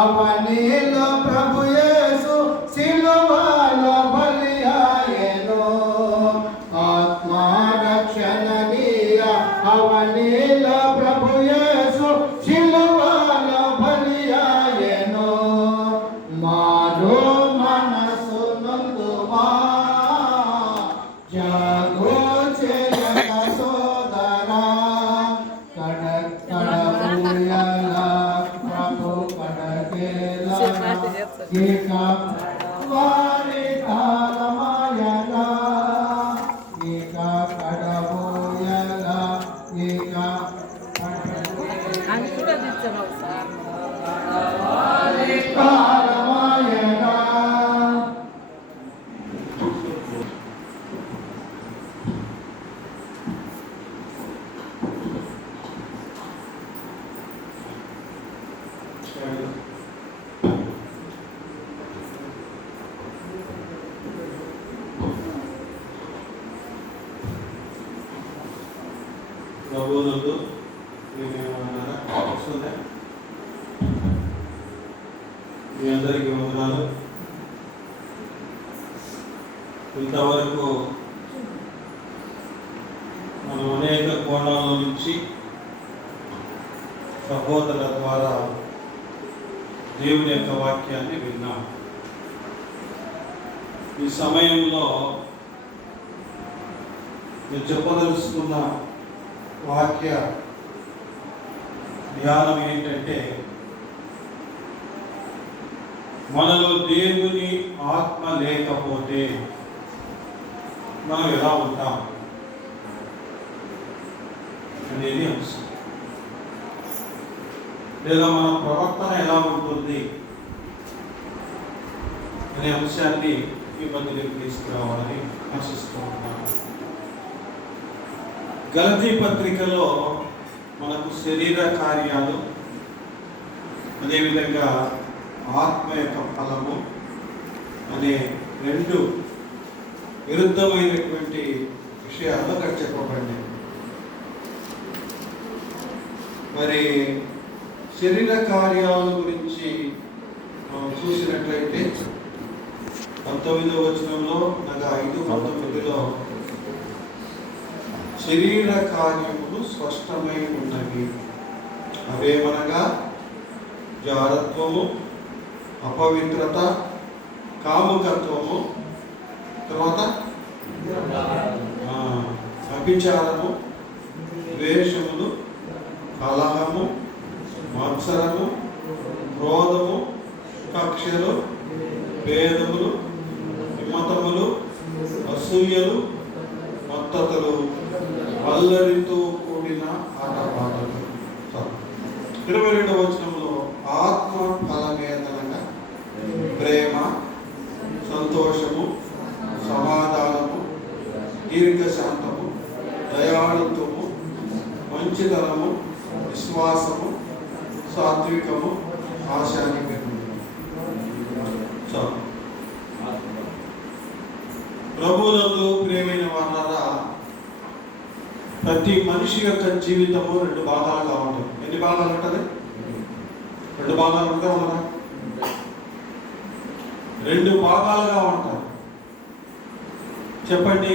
అవనిలో ప్రభు యేసు సిలువలో బలియాయెను ఆత్మరక్షణనీయ అవనిలో ప్రభు యేసు సిలువలో బలియాయెను మారు మనసు నందుమా జాగో చేయక సోదరా కడకడబూయల ప్రభు కడకేల ఏక వారి తాళమాయన ఏక కడబూయల ఏక తాళమాయన ప్రభువునందు మీ అందరికీ వందనాలు. ఇంతవరకు మనం అనేక కోణాల నుంచి సహోదరుల ద్వారా దేవుని యొక్క వాక్యాన్ని విన్నాం. ఈ సమయంలో నేను చెప్పదలుచుకున్న వాక్య ధ్యానం ఏంటంటే, మనలో దేవుని ఆత్మ లేకపోతే మనం ఎలా ఉంటాం అనేది అంశం. లేదా మన ప్రవర్తన ఎలా ఉంటుంది అనే అంశాన్ని ఈ మధ్యలోకి తీసుకురావాలని ఆశిస్తూ ఉన్నాను. గలతీ పత్రికలో మనకు శరీర కార్యాలు, అదేవిధంగా ఆత్మ యొక్క ఫలము అనే రెండు విరుద్ధమైనటువంటి విషయాలు అక్కడ చెప్పబడ్డాయి. మరి శరీర కార్యాల గురించి మనం చూసినట్లయితే 19వ వచనంలో అనగా 5:19లో శరీర కార్యములు స్పష్టమై ఉన్నవి. అవేమనగా జారత్వము, అపవిత్రత, కాముకత్వము, తర్వాత అభిచారము, ద్వేషములు, కలహము, మత్సరము, క్రోధము, కక్షలు, భేదములు, విమతములు, అసూయలు, మత్తతలు, అల్లరితో కూడిన ఆటపాటలు. 22వ వచనంలో ఆత్మ ఫలమేదనగా ప్రేమ, సంతోషము, సమాధానము, దీర్ఘశాంతము, దయాళుత్వము, మంచితనము, విశ్వాసము, సాత్వికము, ఆశానికము. ప్రభువునందు ప్రియమైన వారలారా, ప్రతి మనిషి యొక్క జీవితము 2 భాగాలుగా ఉంటుంది. ఎన్ని భాగాలు ఉంటుంది? 2 భాగాలు ఉంటే ఉండదా? 2 భాగాలుగా ఉంటాయి. చెప్పండి,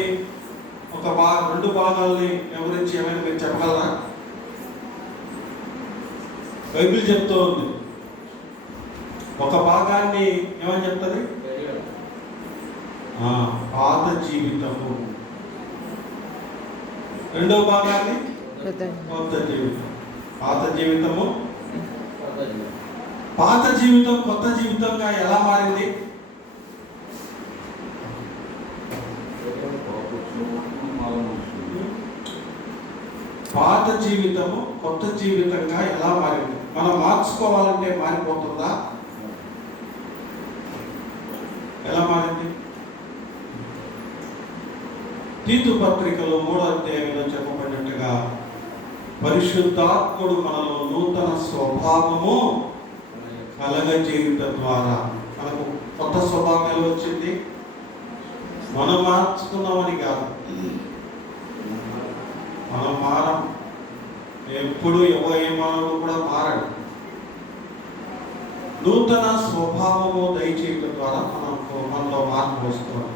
2 భాగాల్ని ఎవరించి ఏమైనా మీరు చెప్పగలరా? బైబిల్ చెప్తూ ఉంది. ఒక భాగాన్ని ఏమని చెప్తుంది? పాత జీవితము. రెండవ భాగాన్ని కొత్త జీవితం. పాత జీవితము, పాత జీవితం కొత్త జీవితంగా ఎలా మారింది? పాత జీవితము కొత్త జీవితంగా ఎలా మారింది? మనం మార్చుకోవాలంటే మారిపోతుందా? ఎలా మారింది? తీతు పత్రికలో 3వ అధ్యాయంలో చెప్పబడినట్టుగా పరిశుద్ధాత్ముడు మనలో నూతన స్వభావము కలగజేయుట ద్వారా మనకు కొత్త స్వభావం ఎలా వచ్చింది? మనం మార్చుకున్నామని కాదు, మనం మారం. ఎప్పుడు ఏ మానవుడు కూడా మారడు. నూతన స్వభావము దయచేయడం ద్వారా మనలో మార్పు వస్తుంది.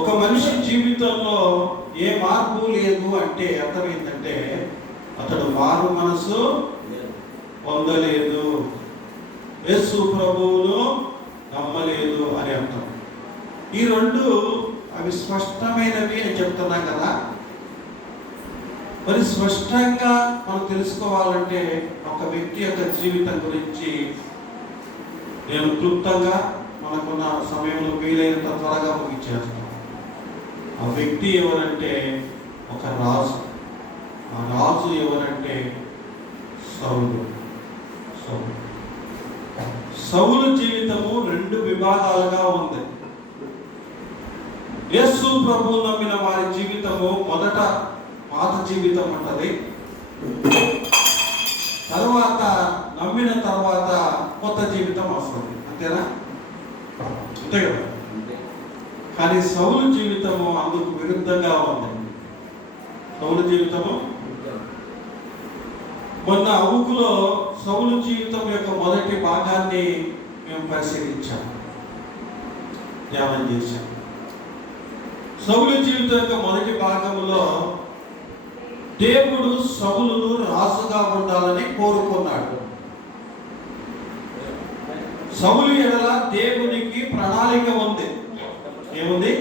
ఒక మనిషి జీవితంలో ఏ మార్పు లేదు అంటే అర్థం ఏంటంటే అతడు మారు మనసు పొందలేదు, యేసు ప్రభువును నమ్మలేదు అని అర్థం. ఈ రెండు అవి స్పష్టమైనవి అని చెప్తున్నాం కదా. మరి స్పష్టంగా మనం తెలుసుకోవాలంటే ఒక వ్యక్తి యొక్క జీవితం గురించి నేను క్లుప్తంగా మనకున్న సమయంలో వీలైనంత త్వరగా ముగించేస్తాను. ఆ వ్యక్తి ఎవరంటే ఒక రాజు. ఆ రాజు ఎవరంటే సౌలు. సౌలు జీవితము రెండు విభాగాలుగా ఉంది. యేసు ప్రభువు నమ్మిన వారి జీవితము మొదట పాత జీవితం ఉంటది, తర్వాత నమ్మిన తర్వాత కొత్త జీవితం వస్తుంది. అంతేనా? అంతే కదా. కానీ సౌలు జీవితము అందుకు విరుద్ధంగా ఉంది. సౌలు జీవితము మొన్న అవుకులో సౌలు జీవితం యొక్క మొదటి భాగాన్ని మేము పరిశీలించాం, ధ్యానం చేశాం. సౌలు జీవితం యొక్క మొదటి భాగంలో దేవుడు సౌలును రాజుగా ఉండాలని కోరుకున్నాడు. సౌలు ఎడల దేవునికి ప్రణాళిక ఉంది. ఏముంది?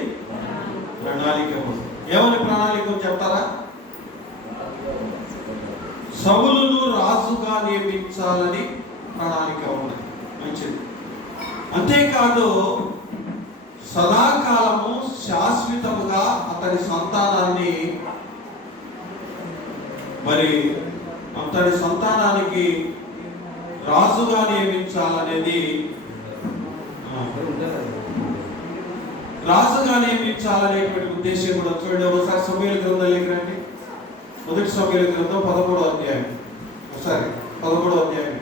ప్రణాళిక ఉంది. ఏమని ప్రణాళిక చెప్తారా? సౌలును రాజుగా నియమించాలని ప్రణాళిక ఉంది. మంచిది. అంతేకాదు సదాకాలము శాశ్వతముగా అతని సంతానాన్ని అతని సంతానానికి రాజుగా నియమించాలనేది రాజుగానేమించాలనేటువంటి ఉద్దేశం కూడా చూడండి. ఒకసారి సమూయేలు గ్రంథంలోకి రండి. మొదటి సమూయేలు గ్రంథం 13వ అధ్యాయం. ఒకసారి 13వ అధ్యాయం,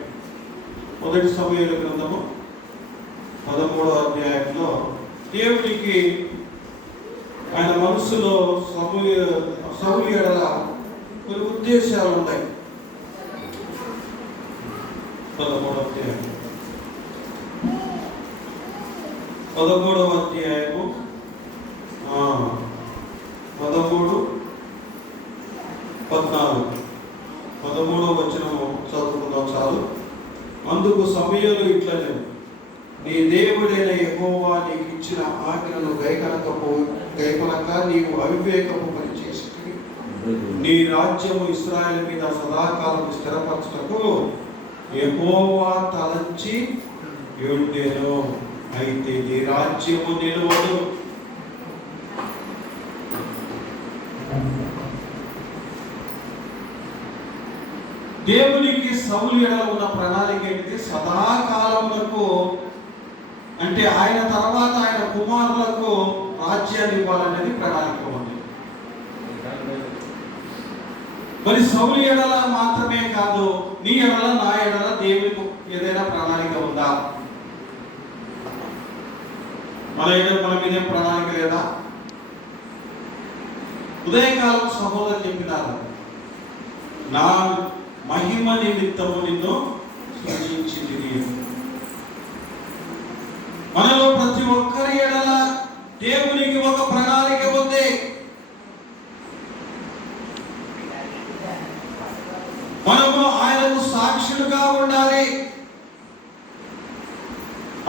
మొదటి సమూయేలు గ్రంథము 13వ అధ్యాయంలో దేవునికి ఆయన మనసులో సౌలు ఎడల కొన్ని ఉద్దేశాలు ఉన్నాయి. 13వ అధ్యాయం 13వ అధ్యాయము 13వ వచనము చదువుకుందాం చాలు. అందుకు సమూయేలు ఇట్లనే, నీ దేవుడైన యెహోవా నీకు ఇచ్చిన ఆజ్ఞను గైకొనక నీవు అవివేకపు పని చేసి నీ రాజ్యము ఇశ్రాయేలు మీద సదాకాలం స్థిరపరచుటకు యెహోవా తలంచి ఉండెను. అయితే నీ రాజ్యము నిలవదు. దేవునికి సౌలు ఎడల ఉన్న ప్రణాళిక ఏంటిది? సదాకాలములకు, అంటే ఆయన తర్వాత ఆయన కుమారులకు రాజ్యాన్ని ఇవ్వాలనేది ప్రణాళిక ఉంది. మరి సౌలు ఎడల మాత్రమే కాదు, నీ ఎడల నా ఎడల దేవునికి ఏదైనా ప్రణాళిక ఉందా? మన మీద ప్రణాళిక లేదా? ఉదయకాలం సహోదరు చెప్పినారు, నా మహిమ నిమిత్తము నిన్ను సృజించింది. మనలో ప్రతి ఒక్కరి ఎడల దేవునికి ఒక ప్రణాళిక ఉంది. మనము ఆయనకు సాక్షులుగా ఉండాలి,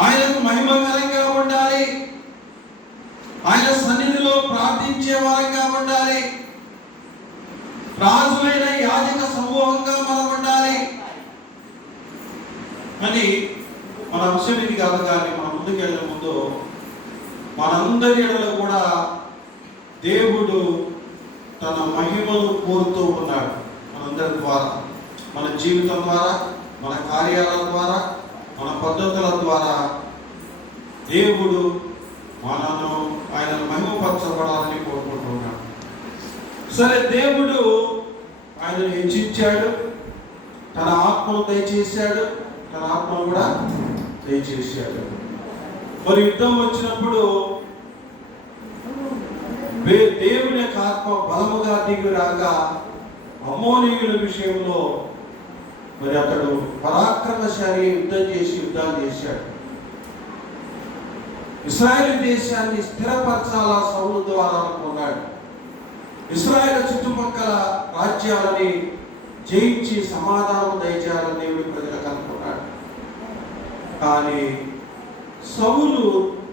ఆయనకు మహిమకరంగా ఉండాలి, ఆయన సన్నిధిలో ప్రార్థించే వారంగా ఉండాలి, రాజులైన యాజక సమూహంగా మనం ఉండాలి అని మన అంశం ఇది కాదు. కానీ మనం ముందుకెళ్ళే ముందు మనందరి ఎడలో కూడా దేవుడు తన మహిమను కోరుతూ ఉన్నాడు. మనందరి ద్వారా, మన జీవితం ద్వారా, మన కార్యాల ద్వారా, మన పద్ధతుల ద్వారా దేవుడు మనను ఆయన మహిమపరచబడాలని కోరుకుంటున్నాడు. సరే, దేవుడు ఆయనను హెచ్చించాడు, తన ఆత్మను దయచేశాడు, తన ఆత్మను కూడా దయచేశాడు. మరి యుద్ధం వచ్చినప్పుడు దేవుని యొక్క ఆత్మ బలముగా దిగి రాగా అమ్మోనీయుల విషయంలో మరి అతడు పరాక్రమశాలి, యుద్ధాలు చేశాడు. ఇశ్రాయేలు దేశాన్ని స్థిరపరచాలా సౌలు ద్వారా అనుకున్నాడు. ఇశ్రాయేలు చుట్టుపక్కల రాజ్యాలని జయించి సమాధానం దయచేయాలని దేవుడి ప్రజలకు అనుకున్నాడు. కానీ సౌలు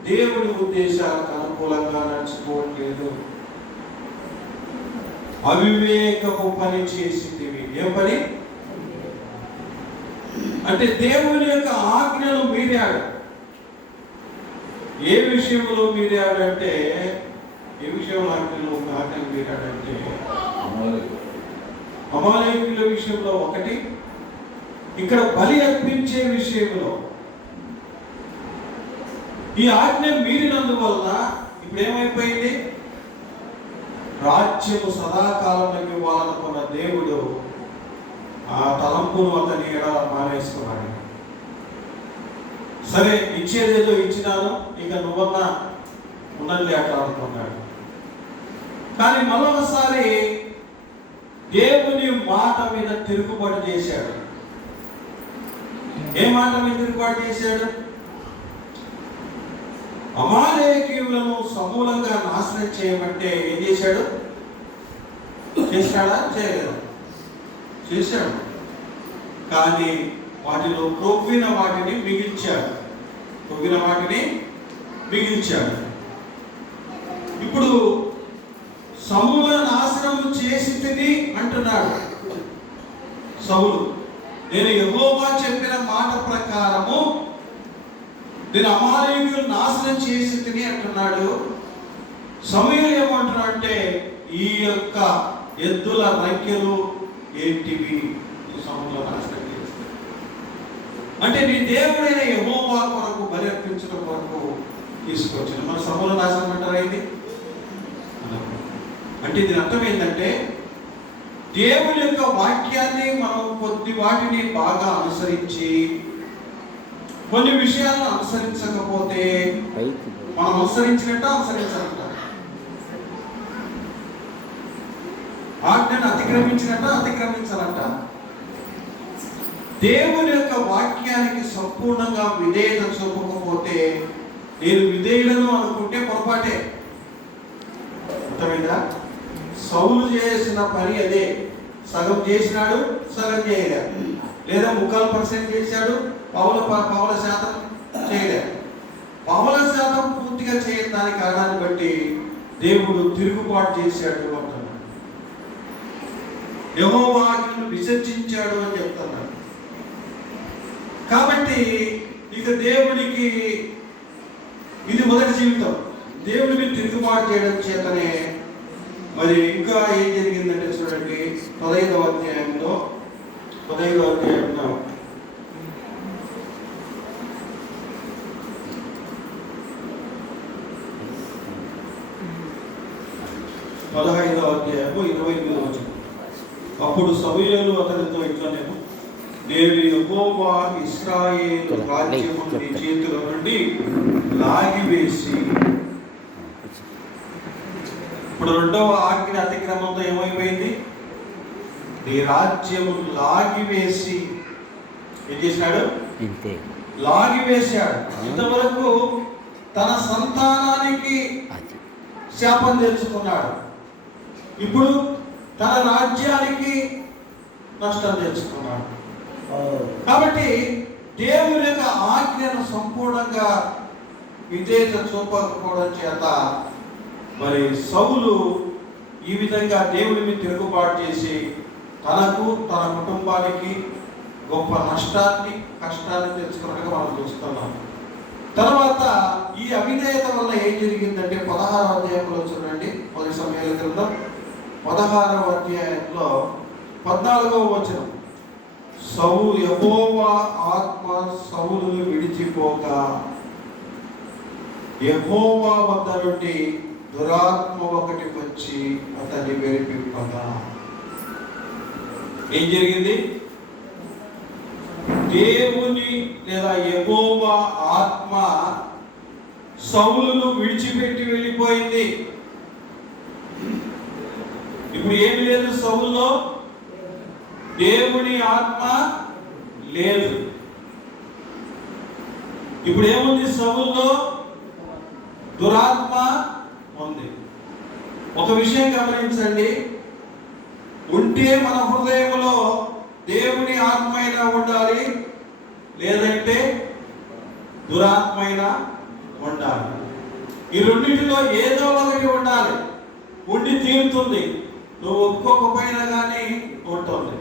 దేవుడి ఉద్దేశాలకు అనుకూలంగా నడుచుకోవట్లేదు. అవివేకపు పని చేసింది. ఏం పని అంటే దేవుని యొక్క ఆజ్ఞలు మీరాడు. ఏ విషయంలో మీరాడంటే, ఏ విషయంలో ఆజ్ఞలు మీరాడంటే అమాలేకుల విషయంలో ఒకటి, ఇక్కడ బలి అర్పించే విషయంలో. ఈ ఆజ్ఞ మీరినందువల్ల ఇప్పుడు ఏమైపోయింది? రాజ్యము సదాకాలంలోకి ఇవ్వాలనుకున్న దేవుడు ఆ తలంపును అతని ఎడల మానేసుకున్నాడు. సరే, ఇచ్చేదేదో ఇచ్చినాను, ఇక నువ్వన్నా ఉన్నది అట్లా అనుకున్నాడు. కానీ మరొకసారి దేవుని మాట మీద తిరుగుబాటు చేశాడు. ఏ మాట మీద తిరుగుబాటు చేశాడు? అమాలేకీయులను సమూలంగా నాశనం చేయమంటే ఏం చేశాడు? చేశాడా? చేయలేదు. చేశాడు. కానీ వాటిలో క్రొవ్విన వాటిని మిగిల్చాడు. ఇప్పుడు సమూల నాశనం చేసి తిని అంటున్నాడు సౌలు. నేను యెహోవా చెప్పిన మాట ప్రకారము నేను అమాలేకీయులు నాశనం చేసి తిని అంటున్నాడు. సమూయేలు ఏమంటున్నాడు అంటే, ఈ యొక్క ఎద్దుల రంకెలు ఏంటివి సమూల నాశనం చేస్తాయి అంటే నీ దేవుడైన యెహోవా కొరకు బలి అర్పించడం కొరకు తీసుకొచ్చాను. మన సమూల నాశనం అంటారా ఇది? అంటే దీని అర్థం ఏంటంటే, దేవుని యొక్క వాక్యాన్ని మనం కొద్ది వాటిని బాగా అనుసరించి కొన్ని విషయాలను అనుసరించకపోతే మనం అనుసరించినట్ట ఆజ్ఞను అతిక్రమించాలంట. దేవుని యొక్క వాక్యానికి సంపూర్ణంగా విధేయత చూపకపోతే, నేను విధేయులను అనుకుంటే పొరపాటే. అర్థమైందా? సౌలు చేసిన పని అదే. సగం చేసినాడు, సగం చేయలేదు. లేదా 3% చేశాడు, పౌల శాతం చేయలేదు. పౌల శాతం పూర్తిగా చేయడానికి కారణాన్ని బట్టి దేవుడు తిరుగుబాటు చేశాడు అంటున్నాడు. యెహోవా ఆజ్ఞను విసర్జించాడు అని చెప్తున్నాడు. కాబట్టి ఇక దేవుడికి ఇది మొదటి జీవితం. దేవుడిని తిరుగుబాటు చేయడం చేతనే మరి ఇంకా ఏం జరిగిందంటే చూడండి, 15వ అధ్యాయంలో 15వ అధ్యాయంలో 28వ వచనం. అప్పుడు సమూయేలు అతనితో ఇట్లనేమో, నేను యెహోవా ఇశ్రాయేలు రాజ్యము నీ చేతుల నుండి లాగివేసి. ఇప్పుడు రెండవ ఆజ్ఞ అతిక్రమంతో ఏమైపోయింది? నీ రాజ్యము లాగివేసి ఏం చేసినాడు? లాగివేశాడు. ఇంతవరకు తన సంతానానికి శాపం తెచ్చుకున్నాడు. ఇప్పుడు తన రాజ్యానికి నష్టం తెచ్చుకున్నాడు. కాబట్టి దేవుని యొక్క ఆజ్ఞను సంపూర్ణంగా విధేయత చూపకపోవడం చేత మరి సౌలు ఈ విధంగా దేవుని మీద తిరుగుబాటు చేసి తనకు తన కుటుంబానికి గొప్ప కష్టాన్ని తెచ్చుకున్నట్టుగా మనం చూస్తున్నాం. తర్వాత ఈ అవిధేయత వల్ల ఏం జరిగిందంటే 16వ అధ్యాయంలో చూడండి, 10 సమయాల క్రితం 16వ అధ్యాయంలో 14వ వచనం. యెహోవా ఆత్మ సౌలును విడిచిపోగా యెహోవా వద్ద నుండి దురాత్మ ఒకటి వచ్చి అతన్ని వెలిపింపగా ఏం జరిగింది? దేవుని లేదా యెహోవా ఆత్మ సౌలును విడిచిపెట్టి వెళ్ళిపోయింది. ఇప్పుడు ఏమి లేదు సౌలులో, దేవుని ఆత్మ లేదు. ఇప్పుడు ఏముంది? సౌలులో దురాత్మ ఉంది. ఒక విషయం గమనించండి, ఉంటే మన హృదయంలో దేవుని ఆత్మైన ఉండాలి, లేదంటే దురాత్మైన ఉండాలి. ఈ రెండింటిలో ఏదో ఒకటి ఉండాలి. ఉండి తీరుతుంది. నువ్వు ఒప్పుకోకపోయినా కానీ ఉంటుంది.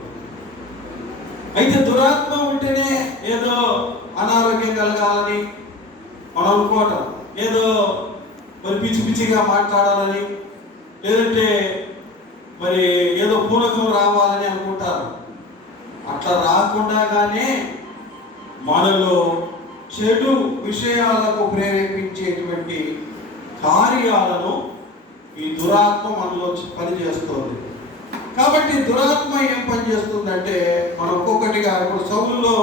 అయితే దురాత్మ ఉంటేనే ఏదో అనారోగ్యం కలగాలని మనం అనుకోవటం, ఏదో మరి పిచ్చి పిచ్చిగా మాట్లాడాలని, లేదంటే మరి ఏదో పూనకం రావాలని అనుకుంటారు. అట్లా రాకుండానే మనలో చెడు విషయాలకు ప్రేరేపించేటువంటి కార్యాలను ఈ దురాత్మ మనలో పనిచేస్తుంది. కాబట్టి దురాత్మ ఏం పని చేస్తుందంటే, మనం ఒక్కొక్కటిగా ఇప్పుడు సౌలులో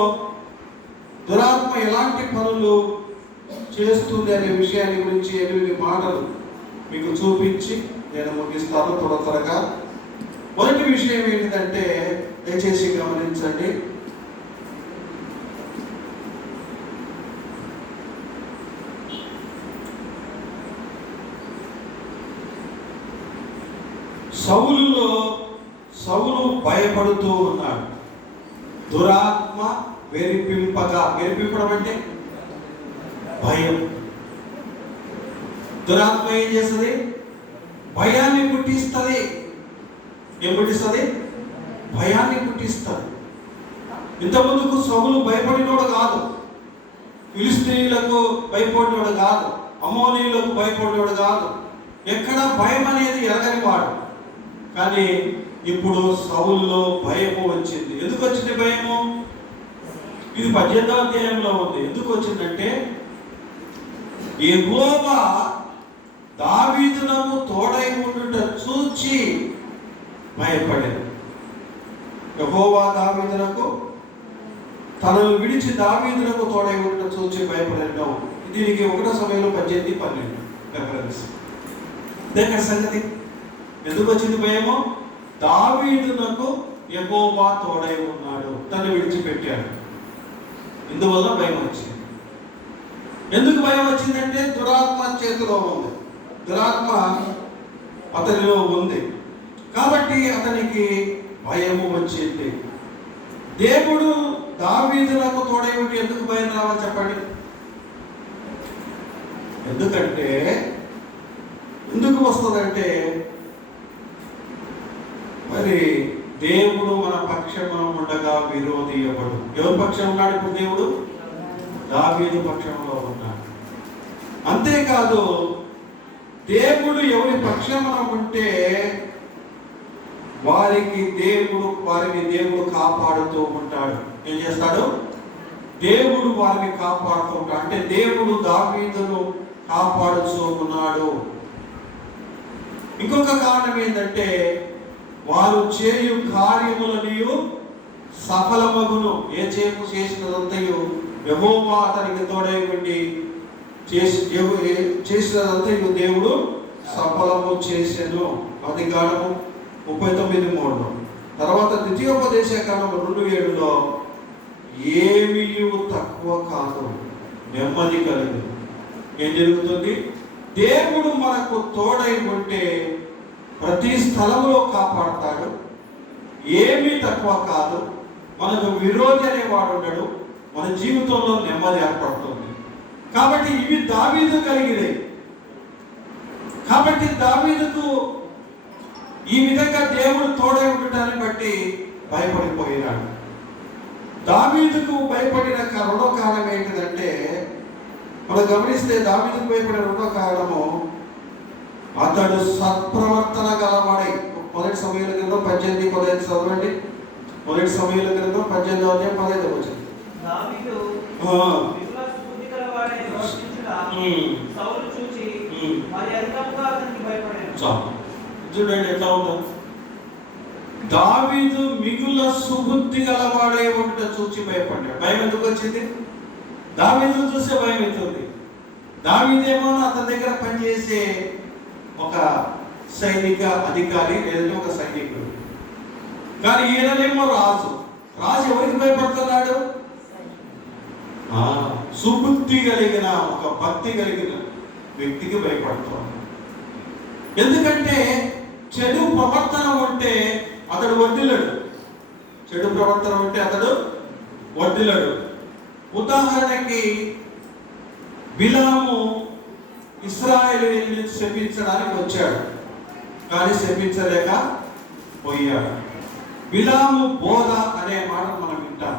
దురాత్మ ఎలాంటి పనులు చేస్తుంది అనే విషయాన్ని గురించి 8 మాటలు మీకు చూపించి నేను ముగిస్తాను త్వరగా. మొదటి విషయం ఏంటంటే, దయచేసి గమనించండి. సౌలు భయపడుతూ ఉన్నాడు. దురాత్మ వెరిపింపడం అంటే భయం. దురాత్మ ఏం చేస్తుంది? భయాన్ని పుట్టిస్తుంది. ఏం పుట్టిస్తుంది? భయాన్ని పుట్టిస్తుంది. ఇంతకుముందుకు సౌలు భయపడినోడు కాదు, ఫిలిష్తీయులకు భయపడినోడు కాదు, అమోనీయులకు భయపడినోడు కాదు, ఎక్కడ భయం అనేది ఎరగని వాడు. కానీ ఇప్పుడు సౌలులో భయము వచ్చింది. ఎందుకు వచ్చింది భయము? ఇది 18వ అధ్యాయంలో ఉంది. ఎందుకు వచ్చిందంటే, యెహోవా దావీదునకు తోడై ఉండుట చూచి భయపడేది. యెహోవా దావీదునకు తనను విడిచి దావీదునకు తోడై ఉండుట చూచి భయపడేది. దీనికి 1 సమయంలో 18:12 రెఫరెన్స్. దగ్గర సంగతి ఎందుకు వచ్చింది భయము? దావీదునకు యెహోవా తోడై ఉన్నాడు, తను విడిచిపెట్టాడు. ఇందువల్ల భయం వచ్చింది. ఎందుకు భయం వచ్చిందంటే, దురాత్మ చేతిలో ఉంది, దురాత్మ అతనిలో ఉంది. కాబట్టి అతనికి భయము వచ్చింది. దేవుడు దావీదునకు తోడై ఉండి ఎందుకు భయం రావాలి చెప్పండి? ఎందుకు వస్తుందంటే, మరి దేవుడు మన పక్షంలో ఉండగా విరోధి ఎవడు? ఎవరి పక్షం ఉన్నాడు ఇప్పుడు? దేవుడు దావీదు పక్షంలో ఉన్నాడు. అంతేకాదు, దేవుడు ఎవరి పక్షంలో ఉంటే వారిని దేవుడు కాపాడుతూ ఉంటాడు. ఏం చేస్తాడు? దేవుడు వారిని కాపాడుతూ ఉంటాడు. అంటే దేవుడు దావీదును కాపాడుతూ ఉన్నాడు. ఇంకొక కారణం ఏంటంటే, వారు చేయు కార్యములను సఫలమగును. ఏ చేసినదంతయు యెహోవా అతనికి తోడై ఉండి చేసినదంతయు దేవుడు సఫలము చేసెను. అది కారణము 39:3. తర్వాత ద్వితీయోపదేశ కాలం 2:7లో ఏమీ తక్కువ కాదు, నెమ్మది కలిగి. ఏం జరుగుతుంది? దేవుడు మనకు తోడై ఉంటే ప్రతి స్థలంలో కాపాడతాడు. ఏమీ తక్కువ కాదు. మనకు విరోధి అనేవాడు ఉండడు. మన జీవితంలో నెమ్మది ఏర్పడుతుంది. కాబట్టి ఇవి దావీదు కలిగినాయి. కాబట్టి దావీదుకు ఈ విధంగా దేవుడు తోడై ఉండటాన్ని బట్టి భయపడిపోయినాడు. దావీదుకు భయపడిన రెండో కారణం ఏంటిదంటే, మనం గమనిస్తే దావీదుకు భయపడిన రెండో కారణము, అతడు సత్ప్రవర్తన గలవాడై. 1 సమూయేలు గ్రంథం 18:15 చదవండి. 1 సమూయేలు గ్రంథం 18:15 వచ్చింది. దావీదు విశ్వాసబుద్ధి గలవాడై ప్రవర్తించుట సౌలు చూచి మరి అధికముగా అతనికి భయపడాడు. చూడండి ఎట్లా ఉందో. దావీదు మిగుల సుబుద్ధి గలవాడై ఉంట చూచి భయపడ్డాడు. భయం ఎందుకు వచ్చింది? దావీదు చూసే భయం అవుతుంది. దావీదేమో అతని దగ్గర పనిచేసే ఒక సైనిక అధికారి, లేదంటే ఒక సైనికుడు. కానీ ఈయననేమో రాజు. రాజు ఎవరికి భయపడుతున్నాడు? సుబుద్ధి కలిగిన ఒక భక్తి కలిగిన వ్యక్తికి భయపడతాం. ఎందుకంటే చెడు ప్రవర్తన ఉంటే అతడు వర్ధిల్లడు. చెడు ప్రవర్తన ఉంటే అతడు వర్ధిల్లడు. ఉదాహరణకి బిలాము ఇశ్రాయేలుని శపించడానికి వచ్చాడు, కానీ శపించలేక పోయాడు. బిలాము బోధ అనే మాట మనం వింటాం.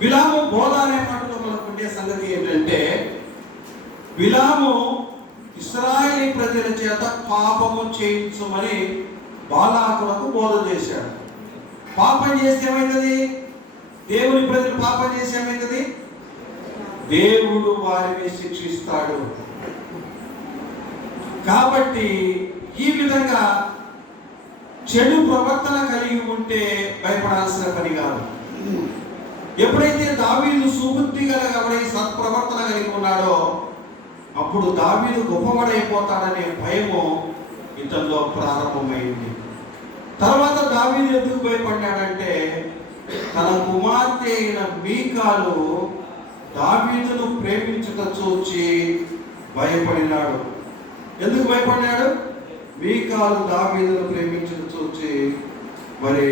బిలాము బోధ అనే మాటలో మనకు ఉండే సంగతి ఏంటంటే, బిలాము ఇశ్రాయేలీ ప్రజల చేత పాపము చేయించమని బాలాకులకు బోధ చేశాడు. పాపం చేస్తే ఏమైతుంది? దేవుని ప్రజలు పాపం చేస్తే ఏమైతుంది? దేవుడు వారిని శిక్షిస్తాడు. కాబట్టి ఈ విధంగా చెడు ప్రవర్తన కలిగి ఉంటే భయపడాల్సిన పని కాదు. ఎప్పుడైతే దావీదు సుబుద్ధి కలిగి సత్ప్రవర్తన కలిగి ఉన్నాడో అప్పుడు దావీదు గొప్పవాడైపోతాడనే భయము ఇతనిలో ప్రారంభమైంది. తర్వాత దావీదు ఎందుకు భయపడ్డాడంటే, తన కుమార్తె అయిన మీకాలు దావీదును ప్రేమించుట చూచి భయపడినాడు. ఎందుకు భయపడ్డాడు? మీకాలు దావీదును ప్రేమించుట చూచి. మరి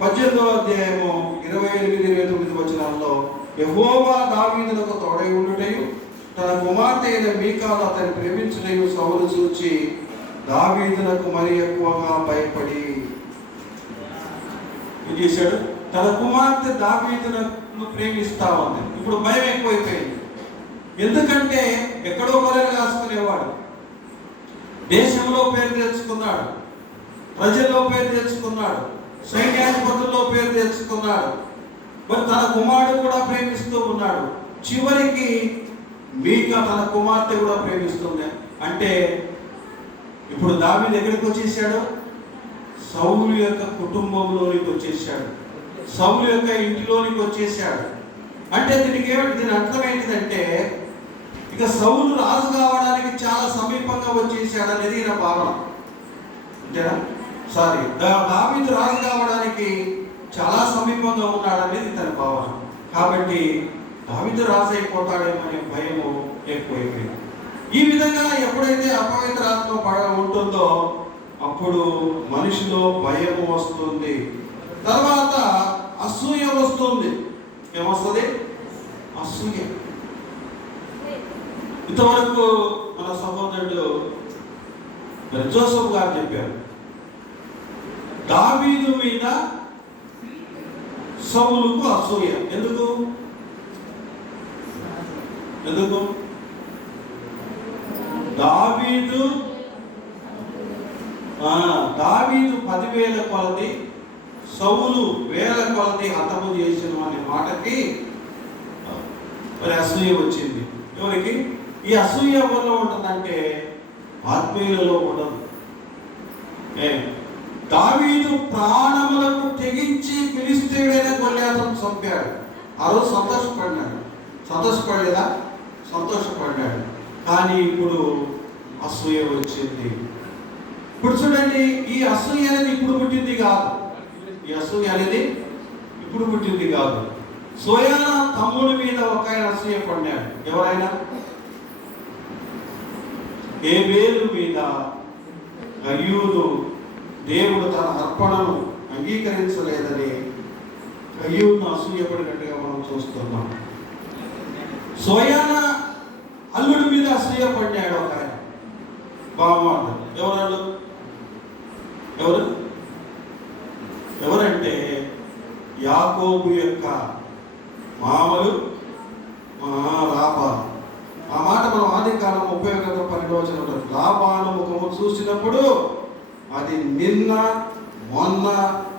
18వ అధ్యాయము 28-29 వచనాల్లో, యెహోవా దావీదునకు తోడై ఉండుటయు తన కుమార్తె అయిన మీకాలు అతన్ని ప్రేమించుటయు సౌలు చూచి దావీదునకు మరి ఎక్కువగా భయపడి ఏం చేశాడు? తన కుమార్తె దావీదును ప్రేమిస్తా ఉంది. ఇప్పుడు భయం ఎక్కువైపోయింది. ఎందుకంటే ఎక్కడో గొర్రెలు కాసుకునేవాడు, దేశంలో పేరు తెచ్చుకున్నాడు, ప్రజల్లో పేరు తెచ్చుకున్నాడు, సైన్యాధిపతుల్లో పేరు తెచ్చుకున్నాడు. మరి తన కుమారుడు కూడా ప్రేమిస్తూ ఉన్నాడు. చివరికి మీకా తన కుమార్తె కూడా ప్రేమిస్తుంది. అంటే ఇప్పుడు దావీదు ఎక్కడికి వచ్చేసాడు? సౌలు యొక్క కుటుంబంలోనికి వచ్చేసాడు, సౌలు యొక్క ఇంటిలోనికి వచ్చేసాడు. అంటే దీని అర్థం ఏంటిదంటే, ఇక సౌలు రాజు కావడానికి చాలా సమీపంగా వచ్చేసాడు అనేది నా భావన. అంతేనా? దావీదు రాజు కావడానికి చాలా సమీపంగా ఉన్నాడనేది తన భావన. కాబట్టి దావీదు రాజు అయిపోతాడేమో అనే భయము ఎక్కువైపోయింది. ఈ విధంగా ఎప్పుడైతే అపవిత్ర ఆత్మ ఉంటుందో అప్పుడు మనిషిలో భయము వస్తుంది. తర్వాత అసూయ వస్తుంది. ఏమొస్తుంది? అసూయ. ఇంతవరకు మన సహోదరుడు జోసెఫ్ గారు చెప్పారు, దావీదు మీద సౌలుకు అసూయ. ఎందుకు? దావీదు 10,000 కొలది, సౌలు 1,000 కొలది హతము చేసిన అనే మాటకి మరి అసూయ వచ్చింది. ఎవరికి? ఈ అసూయ ఎవరిలో ఉంటుందంటే ఆత్మీయులలో ఉండదు. దావీదు ప్రాణములకు తెగించి ఫిలిష్తీయుడైన గొల్యాతును చంపాడు. ఆ రోజు సంతోషపడలేదా? సంతోషపడ్డాడు. కానీ ఇప్పుడు అసూయ వచ్చింది. ఇప్పుడు చూడండి, ఈ అసూయ అనేది ఇప్పుడు పుట్టింది కాదు. ఈ అసూయ అనేది ఇప్పుడు పుట్టింది కాదు. సోయాన తమ్ముడి మీద ఒక ఆయన అసూయ పడ్డాడు. ఎవరైనా? హేబేలు మీద కయ్యూను దేవుడు తన అర్పణను అంగీకరించలేదని కయ్యూను అసూయపడినట్టుగా మనం చూస్తున్నాం. సోయాన అల్లుడి మీద అసూయపడ్డాడు ఒక ఆయన, బాగున్నాడు. ఎవరంటే యాకోబు యొక్క మామలు లాబాను. ఆ మాట మనం ఆది కాలం 31-12 ఉంటుంది. లాబాను ముఖము చూసినప్పుడు అది నిన్న మొన్న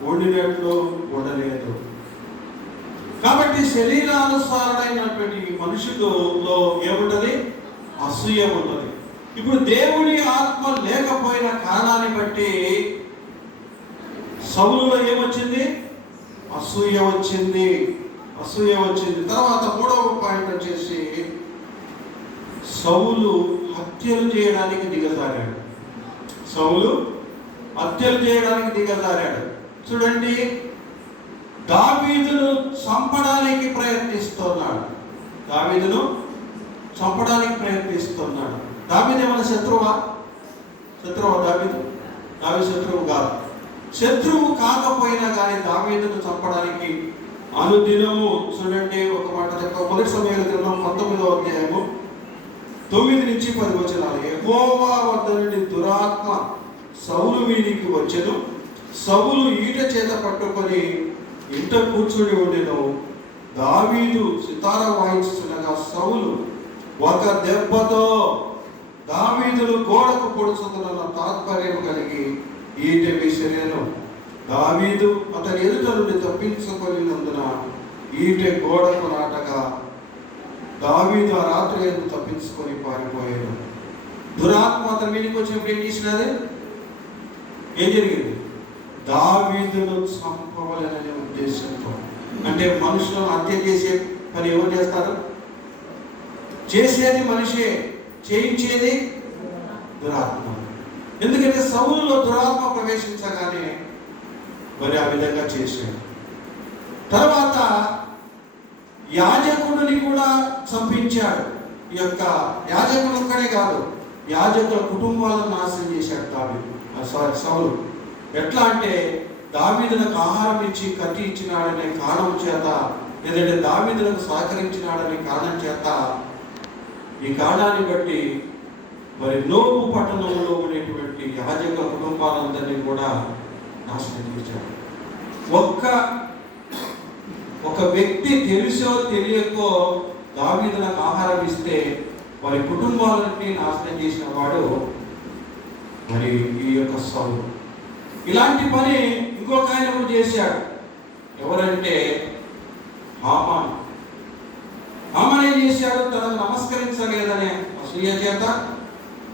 వండినట్లు ఉండలేదు. కాబట్టి శరీరానుసారైనటువంటి మనుషులలో ఏముంటది? అసూయ ఉంటుంది. ఇప్పుడు దేవుని ఆత్మ లేకపోయిన కారణాన్ని బట్టి సౌలులో ఏమొచ్చింది? అసూయ వచ్చింది. తర్వాత 3వ పాయింట్ వచ్చేసి సౌలు హత్యలు చేయడానికి దిగజారాడు. చూడండి, దావీదును చంపడానికి ప్రయత్నిస్తున్నాడు. దావీదును చంపడానికి ప్రయత్నిస్తున్నాడు. దావీదు ఏమైనా శత్రువా? దావీదు శత్రువు కాదు. శత్రువు కాకపోయినా కానీ దావీదును చంపడానికి అనుదినము చూడండి. ఒక మాట చెప్ప, మొదటి సమయాల గ్రంథం 19వ అధ్యాయము 9 నుంచి 10 వచనాలు. యెహోవా వద్ద నుండి దురాత్మ సౌలు మీదికి వచ్చెను. సౌలు ఈట చేత పట్టుకొని ఇంట కూర్చుని ఉండెను. దావీదు సితార వాయించుతుండగా సౌలు ఒక దెబ్బతో దావీదును గోడకు పొడుచుతున్న తాత్పర్యం కలిగి ఈట విసిరెను. దావీదు అతని ఎదుట నుండి తప్పించుకొనినందున ఈటె గోడకు నాటగా దావీదు ఆ రాత్రి ఎందుకు తప్పించుకొని పారిపోయాడు. దురాత్మ అతని మీదకి వచ్చినప్పుడు ఏం చేసినది? ఏం జరిగింది? దావీదును చంపవలననే ఉద్దేశంతో. అంటే మనుషులను హత్య చేసే పని ఎవరు చేస్తారు? చేసేది మనిషే, చేయించేది దురాత్మ. ఎందుకంటే సౌలులో దురాత్మ ప్రవేశించగానే మరి ఆ విధంగా చేశాడు. తర్వాత యాజకుడిని కూడా చంపించాడు. ఈ యొక్క యాజకుడు ఒక్కడే కాదు, యాజకుల కుటుంబాలను నాశనం చేశాడు సౌలు. ఎట్లా అంటే దావీదులకు ఆహారం ఇచ్చి కత్తి ఇచ్చినాడనే కారణం చేత, లేదంటే దావీదులకు సహకరించినాడనే కారణం చేత, ఈ కారణాన్ని బట్టి మరి నోబు పట్టణంలో ఉండేటువంటి యాజక కుటుంబాలందరినీ కూడా నాశనం చేశాడు. ఒక వ్యక్తి తెలుసో తెలియకో దావీదులకు ఆహారం ఇస్తే వారి కుటుంబాలన్నీ నాశనం చేసిన వాడు మరి ఈ యొక్క సౌలు. ఇలాంటి పని ఇంకొక ఆయన చేశాడు. ఎవరంటే హామాను. హామాను ఏం చేశాడు? తనకు నమస్కరించలేదనే అసూయ చేత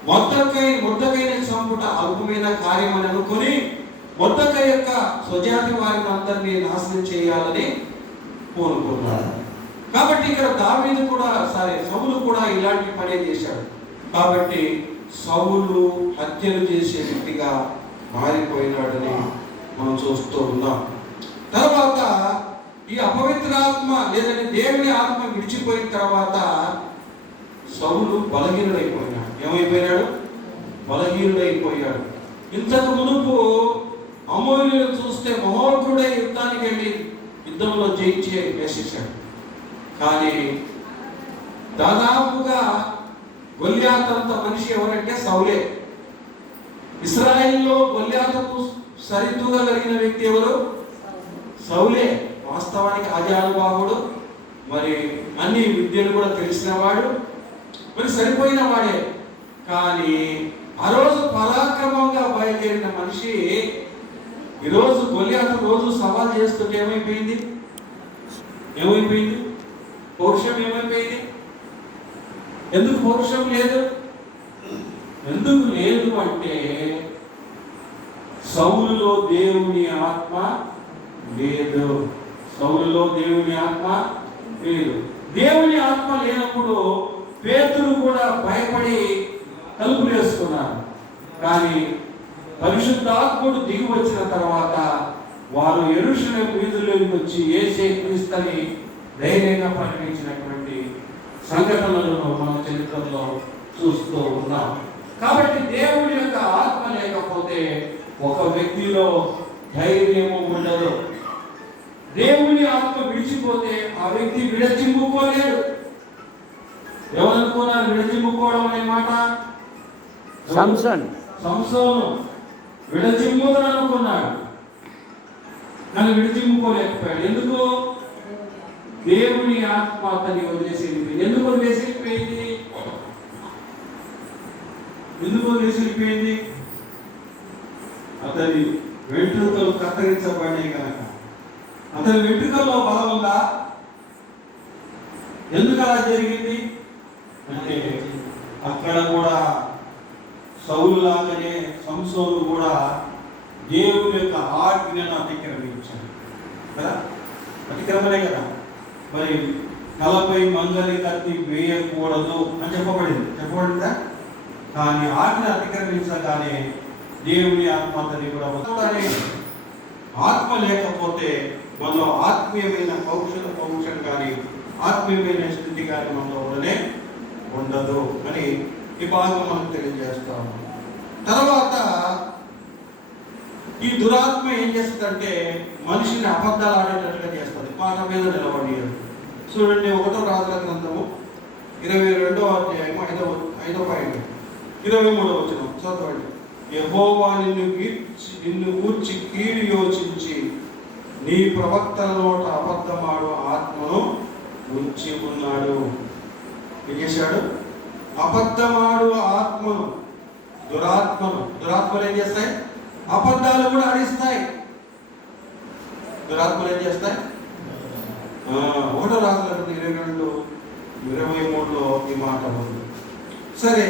మొర్దెకైని చంపుట అల్పమైన కార్యం అని అనుకుని మొర్దెకై యొక్క స్వజాతి వారిని అందరినీ నాశనం చేయాలని కోరుకున్నాడు. కాబట్టి ఇక్కడ సౌలు కూడా ఇలాంటి పనే చేశాడు. కాబట్టి సౌలు హత్యలు చేసే వ్యక్తిగా మారిపోయినాడని మనం చూస్తూ ఉన్నాం. తర్వాత ఈ అపవిత్రాత్మ లేదని దేవుని ఆత్మ విడిచిపోయిన తర్వాత సౌలు బలహీనుడైపోయినాడు. ఏమైపోయినాడు? బలహీనుడైపోయాడు. ఇంతకు మునుపు అమోరీయులను చూస్తే మహోగ్రుడై యుద్ధానికి వెళ్ళి యుద్ధంలో జయించి వేసేశాడు. కానీ దాదాపుగా గొల్యాతంత మనిషి ఎవరంటే సౌలే. ఇశ్రాయేల్లో గొల్యాతకు సరితూగలిగిన వ్యక్తి ఎవరు? సౌలే. వాస్తవానికి ఆజానుబాహుడు, మరి అన్ని విద్యలు కూడా తెలిసిన వాడు, మరి సరిపోయిన వాడే. కానీ ఆ రోజు పరాక్రమంగా బయలుదేరిన మనిషి ఈరోజు గొల్యాతు రోజు సవాల్ చేస్తుంటే ఏమైపోయింది? పౌరుషం ఏమైపోయింది? ఎందుకు పౌరుషం లేదు? ఎందుకు లేదు అంటే సౌలులో దేవుని ఆత్మ లేదు. దేవుని ఆత్మ లేనప్పుడు పేతురు కూడా భయపడి తలుపులు వేసుకున్నారు. కానీ పరిశుద్ధాత్ముడు దిగి వచ్చిన తర్వాత వారు యెరూషలేము వీధుల్లోకి వచ్చి యేసే క్రీస్తుని ధైర్యంగా ప్రకటించినటువంటి సంఘటనలను మన చరిత్రలో చూస్తూ ఉన్నాం. కాబట్టి దేవుడి యొక్క ఆత్మ లేకపోతే ఒక వ్యక్తిలో ధైర్యము ఉండదు. దేవుని ఆత్మ విడిచిపోతే ఆ వ్యక్తి విడచిమ్ముకోలేడు. ఎవరనుకున్నారు విడచిమ్ముకోవడం అనే మాట? సంసోను విడచిమ్ముదని అనుకున్నాడు, కానీ విడచిమ్ముకోలేకపోయాడు. ఎందుకు? దేవుని ఆత్మ అతన్ని వదిలేసి వెళ్ళిపోయింది. ఎందుకు వదిలేసి వెళ్ళిపోయింది? అతని వెంట్రుకలు కత్తిరించబడే కనుక. అతని వెంట్రుకల్లో బలం ఉందా? ఎందుకు అలా జరిగింది అంటే అక్కడ కూడా సౌలు లాగానే సంసోను కూడా దేవుని యొక్క ఆజ్ఞను అతిక్రమించాడు కదా. అతిక్రమనే కదా. మరి తలపై మంగలి కత్తి వేయకూడదు అని చెప్పబడిందా? కానీ ఆజ్ఞ అతిక్రమించగానే దేవుని ఆత్మ అతని కూడా ఆత్మ లేకపోతే మనలో ఆత్మీయమైన పౌరుషం కానీ ఆత్మీయమైన స్థితి కానీ మనలో ఉండదు అని ఈ భాగం మనకు తెలియజేస్తాము. తర్వాత ఈ దురాత్మ ఏం చేస్తుందంటే మనిషిని అబద్ధాలు ఆడేటట్టుగా చేస్తుంది, మాట మీద నిలబడి. చూడండి 1వ రాజుల గ్రంథము 22వ అధ్యాయము 5వ పాయింట్ 23వ వచనం చదవండి. యెహోవా నిన్ను గూర్చి కీడు యోచించి నీ ప్రవక్తల నోట అబద్ధమాడు ఆత్మను ఉంచి ఉన్నాడు. ఏం చేశాడు? అబద్ధమాడు ఆత్మను, దురాత్మలు ఏం చేస్తాయి? అబద్ధాలు కూడా ఆడిస్తాయి. దురాత్మలు ఏం చేస్తాయి? 1వ రాజుల 22:23లో ఈ మాట ఉంది. సరే,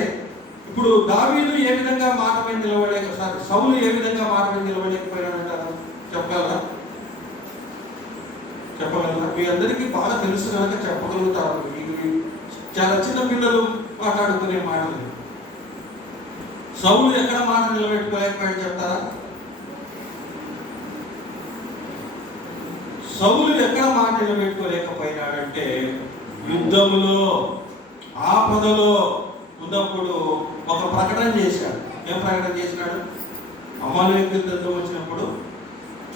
ఇప్పుడు దావీదు ఏ విధంగా మాట మీద సౌలు ఏ విధంగా మాట మీద నిలబడలేకపోయాడంటారు? చెప్పగలరా? మీ అందరికీ బాగా తెలుసు కనుక చెప్పగలుగుతారు. చాలా చిన్న పిల్లలు మాట్లాడుకునే మాటలు. సౌలు ఎక్కడ మాట నిలబెట్టుకోలేకపోయాడు చెప్తారా? సౌలు ఎక్కడ మాట నిలబెట్టుకోలేకపోయినాడంటే యుద్ధములో, ఆపదలో ఉన్నప్పుడు ఒక ప్రకటన చేశాడు. ఏం ప్రకటన చేసినాడు? అమాలేకీయుల యుద్ధం వచ్చినప్పుడు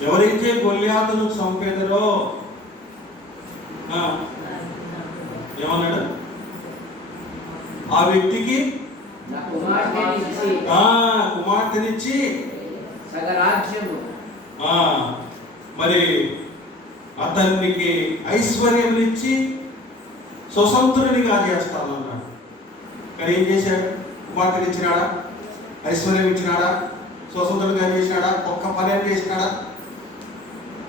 ఎవరైతే గొల్యాతును చంపేదరో ఏమన్నాడు? ఆ వ్యక్తికి కుమార్తెనిచ్చి మరి అతనికి ఐశ్వర్యం ఇచ్చి స్వతంత్రునిగా చేస్తానన్నాడు. కానీ ఏం చేశాడు? కుమార్తెని ఇచ్చినాడా? ఐశ్వర్యం ఇచ్చినాడా? స్వతంత్రునిగా చేసినాడా? ఒక్క పని చేసినాడా?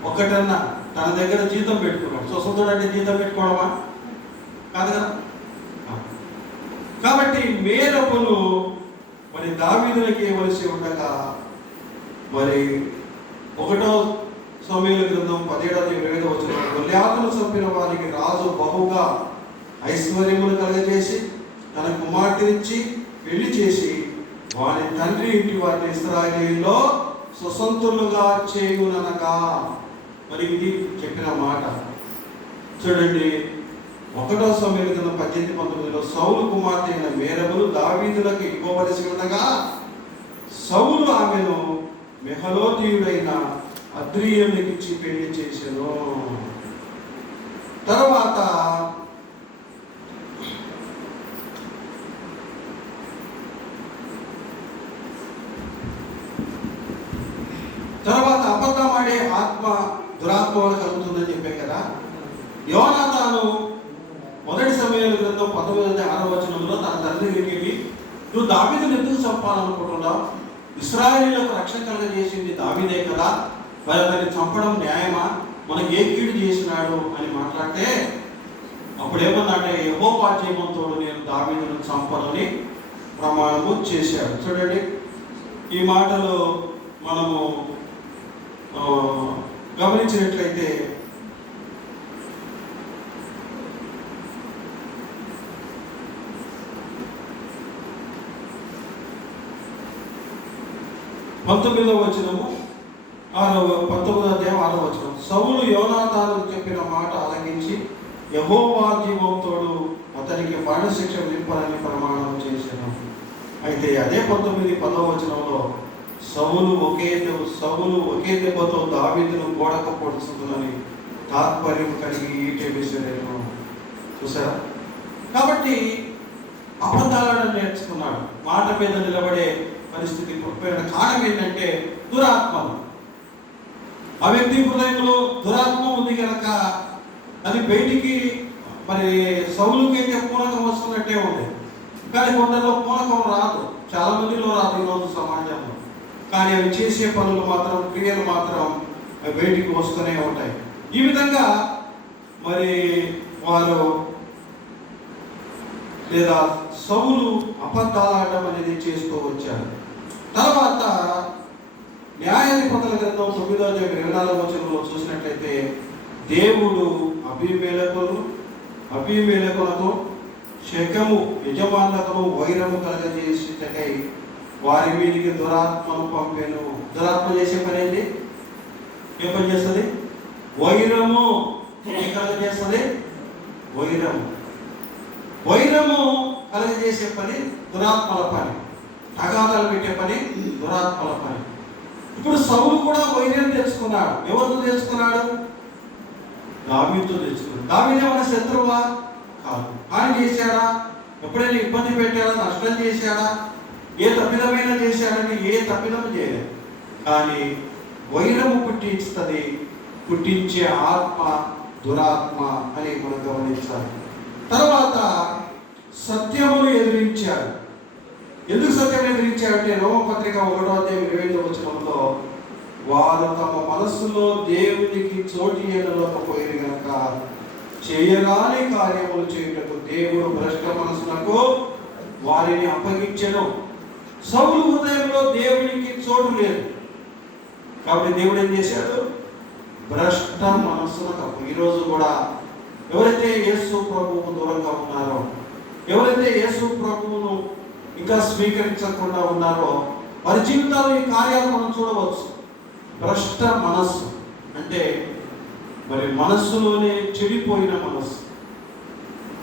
ఒక్కటన్నా తన దగ్గర జీతం పెట్టుకున్నాడు. స్వతంత్రుడు అంటే జీతం పెట్టుకోవడమా? కాదు కదా. కాబట్టి మేరపును మరి దావీదునికి ఇవ్వవలసి ఉండగా మరి 1వ సమూయేలు గ్రంథం 17:27 వచనం గొల్యాతును చంపిన వారికి రాజు బహుగా ఐశ్వర్యమును కలుగజేసి తన కుమార్తెనిచ్చి పెళ్లి చేసి వారి తండ్రి ఇంటి వారిని ఇశ్రాయేలులో స్వతంత్రులుగా చేయుననగా. మరి ఇది చెప్పిన మాట చూడండి. 1వ సమూయేలు గ్రంథం 18:19లో సౌలు కుమార్తె అయిన మేరబులు దావీదులకు ఇవ్వవలసి ఉండగా సౌలు ఆమెను మెహలోతీయుడైన అద్రీయునికి ఇచ్చి పెళ్లి చేశాను. తర్వాత అబద్ధమాడే ఆత్మ దురాత్మ కలుగుతుందని చెప్పే కదా. యోనాతాను 1 సమూయేలు గ్రంథం 19:6 వచనంలో తన తండ్రికి వెళ్ళి, నువ్వు దావీదును ఎందుకు చంపాలనుకుంటున్నావు? ఇశ్రాయేలీయులకు రక్షణ కలుగజేసింది దావీదే కదా, మరి అతన్ని చంపడం న్యాయమా? మనకి ఏ కీడు చేసినాడు అని మాట్లాడితే అప్పుడు ఏమన్నాడే? యెహోవా జీవంతోడు నేను దావీదును చంపనని ప్రమాణము చేశాడు. చూడండి, ఈ మాటలు మనము గమనించినట్లయితే పంతొమ్మిదవ వచనము 19వ అధ్యాయం 6వ వచనం సౌలు యోనాతాను చెప్పిన మాట ఆలకించి యెహోవా జీవంతోడు అతనికి మరణశిక్ష విధింపాలని ప్రమాణం చేశాను. అయితే అదే 19:10వ వచనంలో సౌలు ఒకే దెబ్బతో దావీదును గోడకు పొడుచుతుందని తాత్పర్యం కలిగి ఈటె విసిరేను. చూసారా? కాబట్టి అబద్ధాలను నేర్చుకున్నాడు. మాట మీద నిలబడే పరిస్థితి కారణం ఏంటంటే దురాత్మలు. ఆ వ్యక్తి హృదయంలో దురాత్మ ఉంది కనుక అది బయటికి మరి సౌలుకైతే పూనకం వస్తున్నట్టే ఉంది. కానీ కొందరిలో పూనకం రాదు, చాలా మందిలో రాదు ఈరోజు సమాజంలో. కానీ అవి చేసే పనులు మాత్రం, క్రియలు మాత్రం బయటికి వస్తూనే ఉంటాయి. ఈ విధంగా మరి వారు లేదా సౌలు అబద్ధాలాడడం అనేది చేస్తూ వచ్చారు. తర్వాత న్యాయాధిపతుల గ్రంథం 9వ అధ్యాయం 24వ వచనంలో చూసినట్లయితే దేవుడు అబీమెలెకునకు షెకెము యజమానులకు వైరము కలగజేసేటకై వారి మీదికి దురాత్మను పంపాను. దురాత్మ చేసే పని ఏంటి? ఏ పని చేస్తుంది? వైరము కలగజేస్తుంది, వైరము కలగజేసే పని దురాత్మల పని, తగాదాలు పెట్టే పని దురాత్మల పని. ఇప్పుడు సౌలు కూడా వైరం తెచ్చుకున్నాడు. ఎవరితో తెచ్చుకున్నాడు? దావీదుతో తెచ్చుకున్నాడు. దావీదు ఏమైనా శత్రువా? కాదు. ఆయన చేశాడా? ఎప్పుడైనా ఇబ్బంది పెట్టాడా? నష్టం చేశాడా? ఏ తప్పిదమైన చేశాడని ఏ తప్పిదం చేయలేదు. కానీ వైరము పుట్టించే ఆత్మ దురాత్మ అని మనం గమనించాలి. తర్వాత సత్యమును ఎదిరించాడు. ఎందుకు సత్యం ఎదిరించాడంటే రోమపత్రిక 1:25 వారు తమ మనస్సులో దేవునికి చోటు ఇయ్యలేకపోయారు కనుక చేయరాని కార్యములు చేయుటకు దేవుడు భ్రష్ట మనసులకు వారిని అప్పగించెను. సౌలు హృదయంలో దేవునికి చోటు లేదు కాబట్టి దేవుడు ఏం చేశాడు? భ్రష్ట మనస్సులకు. ఈరోజు కూడా ఎవరైతే యేసు ప్రభువుకు దూరంగా ఉన్నారో, ఎవరైతే యేసు ప్రభువును ఇంకా స్వీకరించకుండా ఉన్నారో వారి జీవితాల్లో ఈ కార్యాలు మనం చూడవచ్చు. భ్రష్ట మనస్సు అంటే మరి మనస్సులోనే చెడిపోయిన మనస్సు.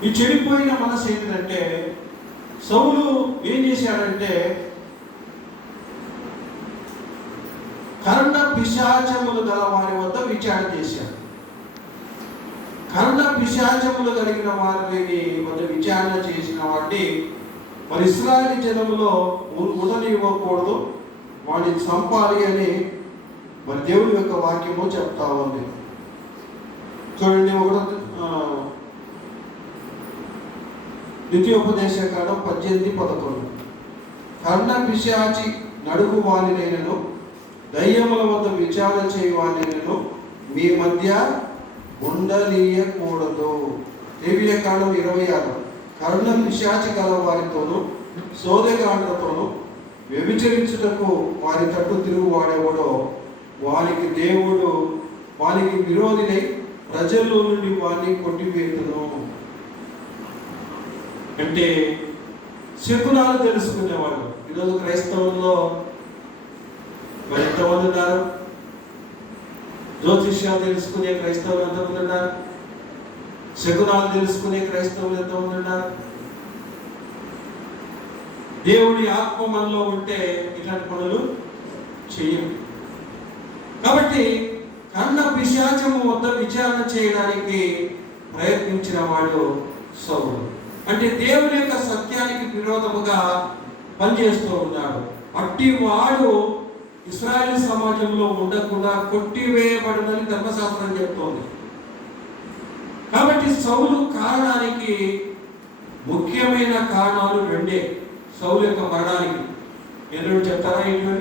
ఈ చెడిపోయిన మనస్సు ఏంటంటే సౌలు ఏం చేశాడంటే కర్ణ పిశాచములు గల వారి వద్ద విచారణ చేశాడు. కర్ణ పిశాచములు కలిగిన వారిని వద్ద విచారణ చేసిన వాడిని మరి ఇశ్రాయేలు జనములో ఉండనివ్వకూడదు, వాడిని చంపాలి అని మరి దేవుడి యొక్క వాక్యము చెప్తా ఉంది. చూడండి, 1 ద్వితీయోపదేశకాండం 18:11 కర్ణ పిశాచి నడుగు వారినైనను దయ్యముల వద్ద విచారణ చేయవారినైనను మీ మధ్య ఉండనీయకూడదు. లేవియకాండం 26 కర్ణ పిశాచి గల వారితోనూ సోదగాండ్రతోనూ వ్యభిచరించుటకు వారి తట్టు తిరుగు వాడేవాడో వానికి విరోధినై ప్రజల్లో నుండి వారిని కొట్టివేతును. అంటే శకునాలు తెలుసుకునేవాడు. ఈరోజు క్రైస్తవుల్లో మరి ఎంతమంది ఉన్నారు? జ్యోతిష్యాలు తెలుసుకునే క్రైస్తవులు ఎంతమంది ఉన్నారు? శకునాలు తెలుసుకునే క్రైస్తవులు ఎంతమంది ఉన్నారు? దేవుడి ఆత్మ మనలో ఉంటే ఇట్లాంటి పనులు చెయ్యం. కాబట్టి కర్ణ పిశాచము వద్ద విచారణ చేయడానికి ప్రయత్నించిన వాడు సౌలు. అంటే దేవుని యొక్క సత్యానికి విరోధముగా పనిచేస్తూ ఉన్నాడు. అట్టి వాడు ఇశ్రాయేలు సమాజంలో ఉండకుండా కొట్టివేయబడునని ధర్మశాస్త్రం చెప్తోంది. కాబట్టి సౌలు కారణానికి ముఖ్యమైన కారణాలు 2. సౌలు యొక్క మరణానికి ఎన్నడూ చెప్తారా? ఏంటి?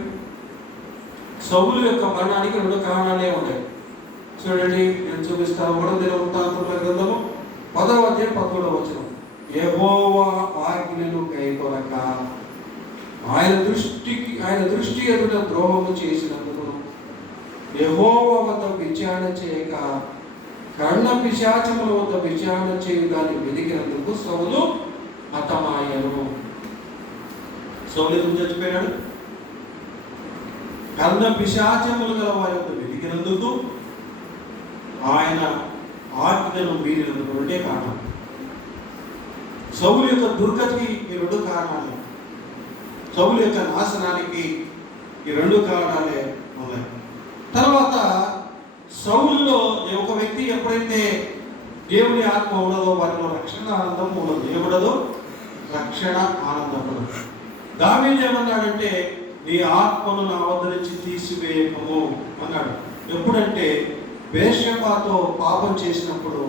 సౌలు యొక్క మరణానికి 2 కారణాలే ఉన్నాయి. చూడండి, నేను చూపిస్తాను. 1 దినవృత్తాంతముల గ్రంథము 10:17 యెహోవా ఆజ్ఞను కైకొనక ఆయన దృష్టి ఎదుట ద్రోహము చేసినందుకు యెహోవా వద్ద విచారణ చేయక కర్ణ పిశాచముల వద్ద విచారణ చేయు దాన్ని వెదికినందుకు సౌలు హతమాయను. సౌలు ఎందుకు చచ్చిపోయాడు? కర్ణ పిశాచములు గల వారి వద్ద వెదికినందుకు, ఆయన ఆజ్ఞను మీరినందుకు. 2 కారణం. సౌలు యొక్క దుర్గతికి ఈ 2 కారణాలు. సౌలు యొక్క నాశనానికి ఈ 2 కారణాలే ఉన్నాయి. తర్వాత సౌలులో ఒక వ్యక్తి ఎప్పుడైతే దేవుని ఆత్మ ఉండదో వారిలో రక్షణ ఆనందం ఉండదు. ఏముండదు? రక్షణ ఆనందం ఉండదు. దావీదు ఏమన్నాడంటే నీ ఆత్మను నా వద్ద నుంచి తీసివేయకము అన్నాడు. ఎప్పుడంటే బేర్షెబాతో పాపం చేసినప్పుడు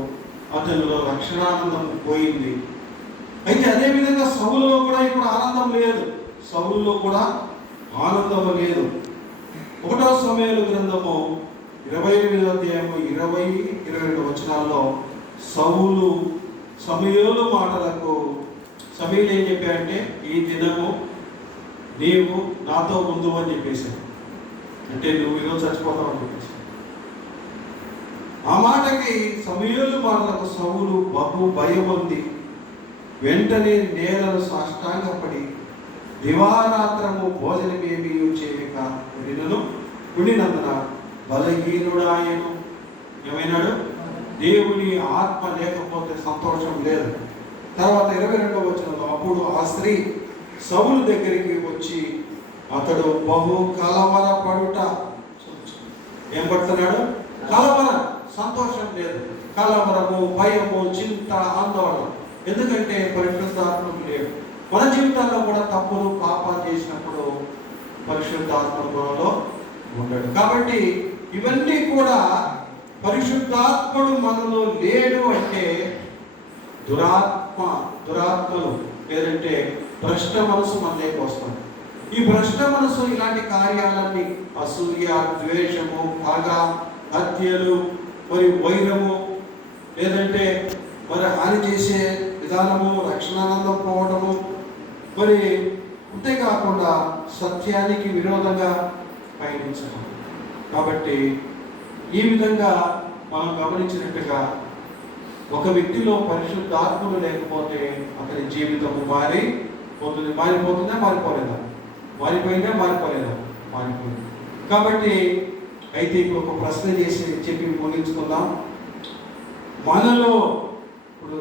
అతనిలో రక్షణానందం పోయింది. అయితే అదేవిధంగా సౌలులో కూడా ఇప్పుడు ఆనందం లేదు. సౌలులో కూడా ఆనందం లేదు. 1 సమూయేలు గ్రంథము 28:20-22 సమూయేలు మాటలకు సమూయేలు ఏం చెప్పాడంటే ఈ దినము నీవు నాతో ముందు అని చెప్పేశాడు. అంటే నువ్వు ఈరోజు చచ్చిపోతావు అని చెప్పేసి. ఆ మాటకి సమూయేలు మాటలకు సౌలు బహు భయం ఉంది. వెంటనే నేలను సాష్టాంగపడి దివారాత్రము భోజనమేమీ చేయక ఉండినందున బలహీనుడాయను. ఏమైనాడు? దేవుని ఆత్మ లేకపోతే సంతోషం లేదు. తర్వాత 22వ వచనంలో అప్పుడు ఆ స్త్రీ సౌలు దగ్గరికి వచ్చి అతడు బహు కలవరపడుట. ఏం పడుతున్నాడు? కలవరం, సంతోషం లేదు, కలవరము, భయము, చింత, ఆందోళన. ఎందుకంటే పరిశుద్ధాత్మకు లేడు. మన జీవితాల్లో కూడా తప్పులు పాపాలు చేసినప్పుడు పరిశుద్ధాత్మ గుణంలో ఉండడు. కాబట్టి ఇవన్నీ కూడా పరిశుద్ధాత్ముడు మనలో లేడు అంటే దురాత్మలు లేదంటే భ్రష్ట మనసు మనలోకి వస్తుంది. ఈ భ్రష్ట మనసు ఇలాంటి కార్యాలన్నీ అసూయ, ద్వేషము, పగ, హత్యలు, మరి వైరము, లేదంటే మరి హాని చేసే విధానము, రక్షణానందం పోవడము, మరి అంతేకాకుండా సత్యానికి విరోధంగా పయనించడం. కాబట్టి ఈ విధంగా మనం గమనించినట్టుగా ఒక వ్యక్తిలో పరిశుద్ధాత్మలు లేకపోతే అతని జీవితము మారిపోతుందా? మారిపోలేదా? మారిపోలేదా? మారిపోయింది. కాబట్టి అయితే ఇప్పుడు ఒక ప్రశ్న చెప్పి ముగించుకుందాం. మనలో ఇప్పుడు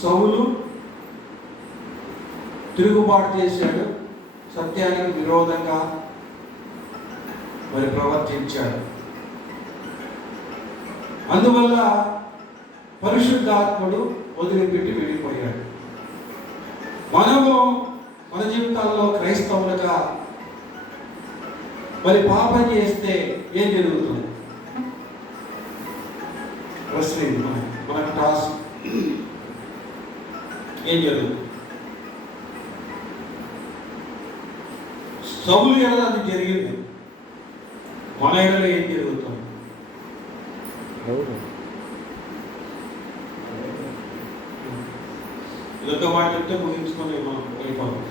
సౌలు తిరుగుబాటు చేశాడు, సత్యానికి విరోధంగా మరి ప్రవర్తించాడు. అందువల్ల పరిశుద్ధాత్ముడు వదిలిపెట్టి వెళ్ళిపోయాడు. మనము మన జీవితాల్లో క్రైస్తవులుగా మరి పాపం చేస్తే ఏం జరుగుతుంది? ప్రశ్న మనకు టాస్క్ ఏం జరుగుతుంది? సౌలు ఎడల అది జరిగింది, మన ఎడల ఏం జరుగుతుంది? ఇదొక మాట చెప్తే ముగించుకొని మనం వెళ్ళిపోతాం.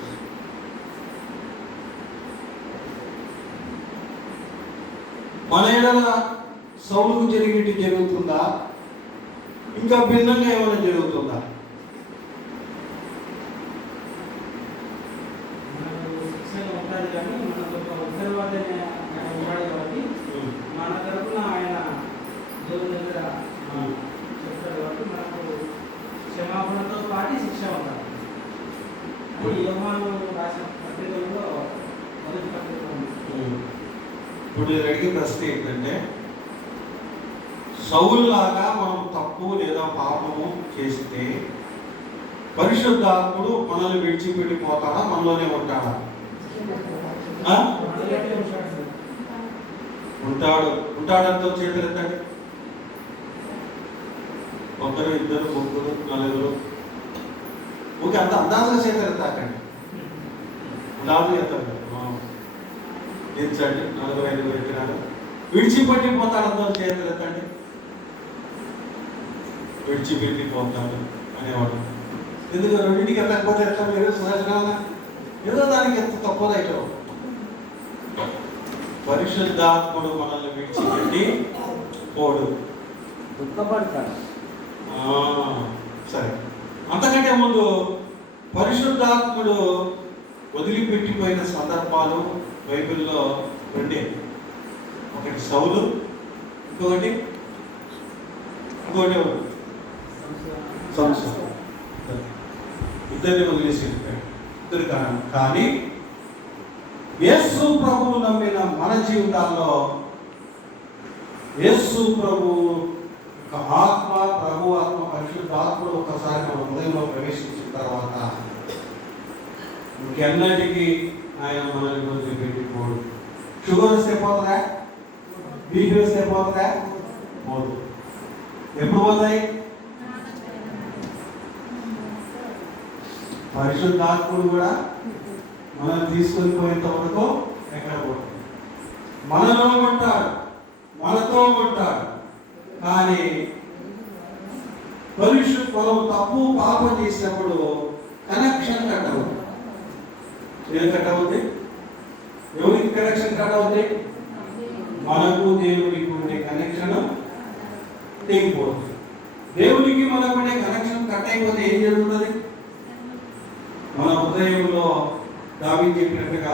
మన ఎడల సౌలుకు జరిగినట్టు జరుగుతుందా? ఇంకా భిన్నంగా ఏమైనా జరుగుతుందా? మన తరఫున ఆయన దేవుని దగ్గర చెప్తాడు కాబట్టి మనకు క్షమాపణతో పాటు శిక్ష ఉంటారు. అది యోహాను రాసిన పత్రికల్లో మొదటి పత్రిక ఉంది. ఇప్పుడు నేను అడిగే ప్రశ్న ఏంటంటే, సౌలులాగా మనం తప్పు లేదా పాపము చేస్తే పరిశుద్ధాత్ముడు మనల్ని విడిచిపెట్టిపోతాడా? మనలోనే ఉంటాడా? ఉంటాడంతో చేతులు ఎత్తండి. ఒకరు, ఇద్దరు, ముగ్గురు, నలుగురు, ఓకే, అంత అందాజుగా చేతులు ఎత్తాకండి. అందాజుగా ఎత్తండి. ఎంచండి, 4, 5 ఎత్తినారు. విడిచిపెట్టిపోతాడంతో చేతులు ఎత్తండి. విడిచిపెట్టిపోతాడు అనేవాడు. ఎందుకు రెండింటికి ఎత్తకపోతే ఎట్లా? మీరు సహజంగా ఏదో దానికి ఎంత తక్కువదైతే పరిశుద్ధాత్ముడు మనల్ని విడిచిపెట్టి పోడు, దుఃఖపడతాడు. సరే, అంతకంటే ముందు పరిశుద్ధాత్ముడు వదిలిపెట్టిపోయిన సందర్భాలు బైబిల్లో 2. ఒకటి సౌలు, ఇంకొకటి సంసోను. ఇద్దరిని వదిలేసి ఇద్దరు కానీ యేసు ప్రభువు నమ్మిన మన జీవితాల్లో యేసు ప్రభు ఆత్మ, ప్రభు ఆత్మ, పరిశుద్ధాత్ముడు ఒక్కసారి మన హృదయంలో ప్రవేశించిన తర్వాత ఇంకెన్నటికీ ఆయన మనల్ని వదిలిపెట్టిపోడు. షుగర్ వస్తే పోతుందా? బీపీ వస్తే పోతుందా? పోదు. ఎప్పుడు పోతాయి? పరిశుద్ధాత్ముడు కూడా మనం తీసుకొని పోయేంత వరకు ఎక్కడ పోతాడు? మనలో ఉంటాడు, మనతో ఉంటాడు. కానీ మనం తప్పు పాపం చేసినప్పుడు కనెక్షన్ కట్ అవుతుంది. ఏం కట్ అవుతుంది? ఎవరికి కనెక్షన్ కట్ అవుతుంది? మనకు దేవునికి ఉండే కనెక్షన్ తెగిపోతుంది. దేవునికి మనకు ఉండే కనెక్షన్ కట్ అయిపోతే ఏం జరుగుతుంది? మన హృదయంలో దావీదు చెప్పినట్టుగా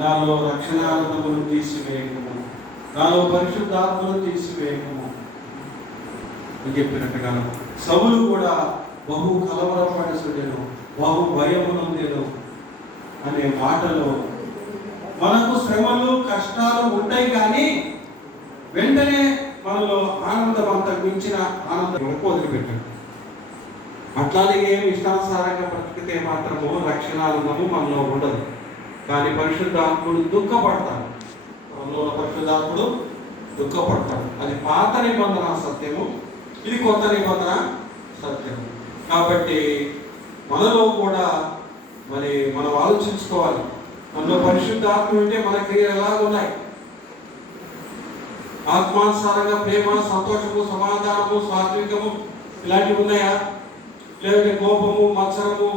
నాలో రక్షణానందమును తీసివేయకము, నాలో పరిశుద్ధాత్మను తీసివేయకము. అని చెప్పినట్టుగా సౌలు కూడా బహు కలవరపడసుడెను, బహు భయమునందెను అనే మాటలో మనకు శ్రమలు కష్టాలు ఉంటాయి, కానీ వెంటనే మనలో ఆనందం అంత మించిన ఆనందం వదిలిపెట్టాడు. అట్లాగే ఇష్టానుసారంగా బ్రతికితే మాత్రము రక్షణానందము మనలో ఉండదు. కానీ పరిశుద్ధాత్ముడు దుఃఖపడతాడు, మనలో పరిశుద్ధాత్ముడు దుఃఖపడతాడు. అది పాత నిబంధన సత్యము, ఇది కొత్త నిబంధన సత్యము. కాబట్టి మనలో కూడా మరి మనం ఆలోచించుకోవాలి, మనలో పరిశుద్ధాత్మ ఉంటే మన క్రియలు ఎలా ఉన్నాయి? ఆత్మానుసారంగా ప్రేమ, సంతోషము, సమాధానము, సాత్వికము ఇలాంటివి ఉన్నాయా? లేదంటే కోపము, మత్సరము,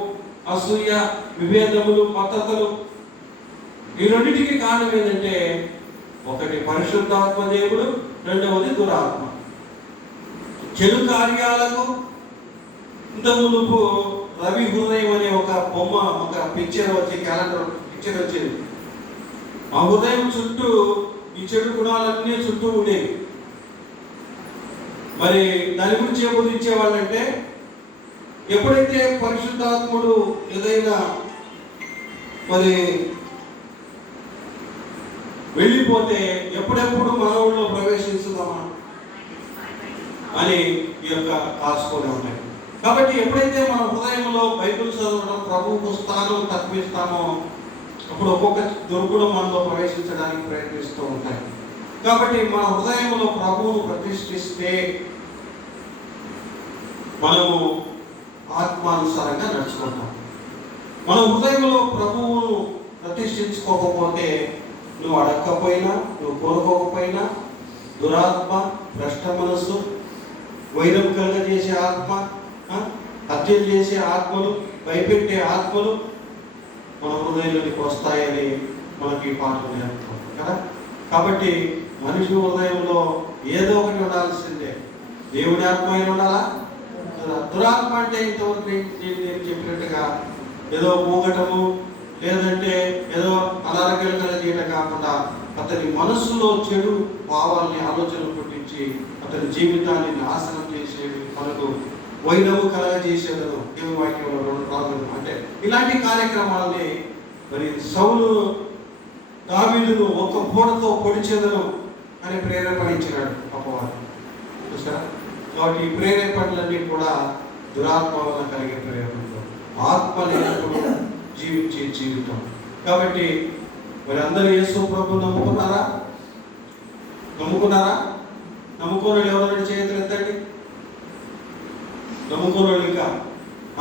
అసూయ, విభేదములు, మద్దతులు? ఈ రెండింటికి కారణం ఏంటంటే ఒకటి పరిశుద్ధాత్మ దేవుడు, రెండవది దురాత్మ. చెడు కార్యాలకు ఇంతకుముందు రవి హృదయం అనే ఒక బొమ్మ, ఒక పిక్చర్ వచ్చి క్యాలెండర్ పిక్చర్ వచ్చేది. ఆ హృదయం చుట్టూ ఈ చెడు గుణాలన్నీ చుట్టూ ఉండేవి. మరి దాని గురించి ఏం బోధించేవాళ్ళంటే, ఎప్పుడైతే పరిశుద్ధాత్ముడు ఏదైనా మరి వెళ్ళిపోతే ఎప్పుడెప్పుడు మనవుల్లో ప్రవేశించుదామా అని ఈ యొక్క కాసుకొని ఉన్నాయి. కాబట్టి ఎప్పుడైతే మన హృదయంలో బైబిల్ చదవడం, ప్రభువుకు స్థానం తప్పిస్తామో అప్పుడు ఒక్కొక్క దుర్గుణం మనలో ప్రవేశించడానికి ప్రయత్నిస్తూ ఉంటాయి. కాబట్టి మన హృదయంలో ప్రభువును ప్రతిష్ఠిస్తే మనము ఆత్మానుసారంగా నడుచుకుంటాం. మన హృదయంలో ప్రభువును ప్రతిష్ఠించుకోకపోతే నువ్వు అడగకపోయినా, నువ్వు కోరుకోకపోయినా దురాత్మ, భ్రష్ట మనస్సు, వైరం కలుగజేసే ఆత్మ, హత్యలు చేసే ఆత్మలు, భయపెట్టే ఆత్మలు మన హృదయంలోనికి వస్తాయని మనకి ఈ పాఠం నేర్పుతాం కదా. కాబట్టి మనిషి హృదయంలో ఏదో ఒకటి ఉండాల్సిందే. దేవుడి ఆత్మ అయిన ఉండాలా? దురాత్మ అంటే ఇంతవరకు నేను చెప్పినట్టుగా ఏదో మూగటము, లేదంటే ఏదో అనారోగ్యాలు చేయడం కాకుండా అతని మనస్సులో చెడు భావాల్ని, ఆలోచనలు పుట్టించి అతని జీవితాన్ని నాశనం చేసేది, మనకు వైరము కలగజేసేదను దేవుని వాక్యంలో రాదు. అంటే ఇలాంటి కార్యక్రమాలని మరి సౌలు దావీదును ఒక పూటతో పొడిచేదను అని ప్రేరేపణించినాడు అపవాది. చూసారా? కాబట్టి ఈ ప్రేరేపణలన్నీ కూడా దురాత్మ వల్ల కలిగే ప్రేరేపణలు, ఆత్మ లేనప్పుడు జీవించే జీవితం. కాబట్టి మరి అందరూ యేసు ప్రభు నమ్ముకున్నారా? నమ్ముకున్న ఎవరైనా చేతులు ఎత్తండి. నమ్ముకున్న ఇంకా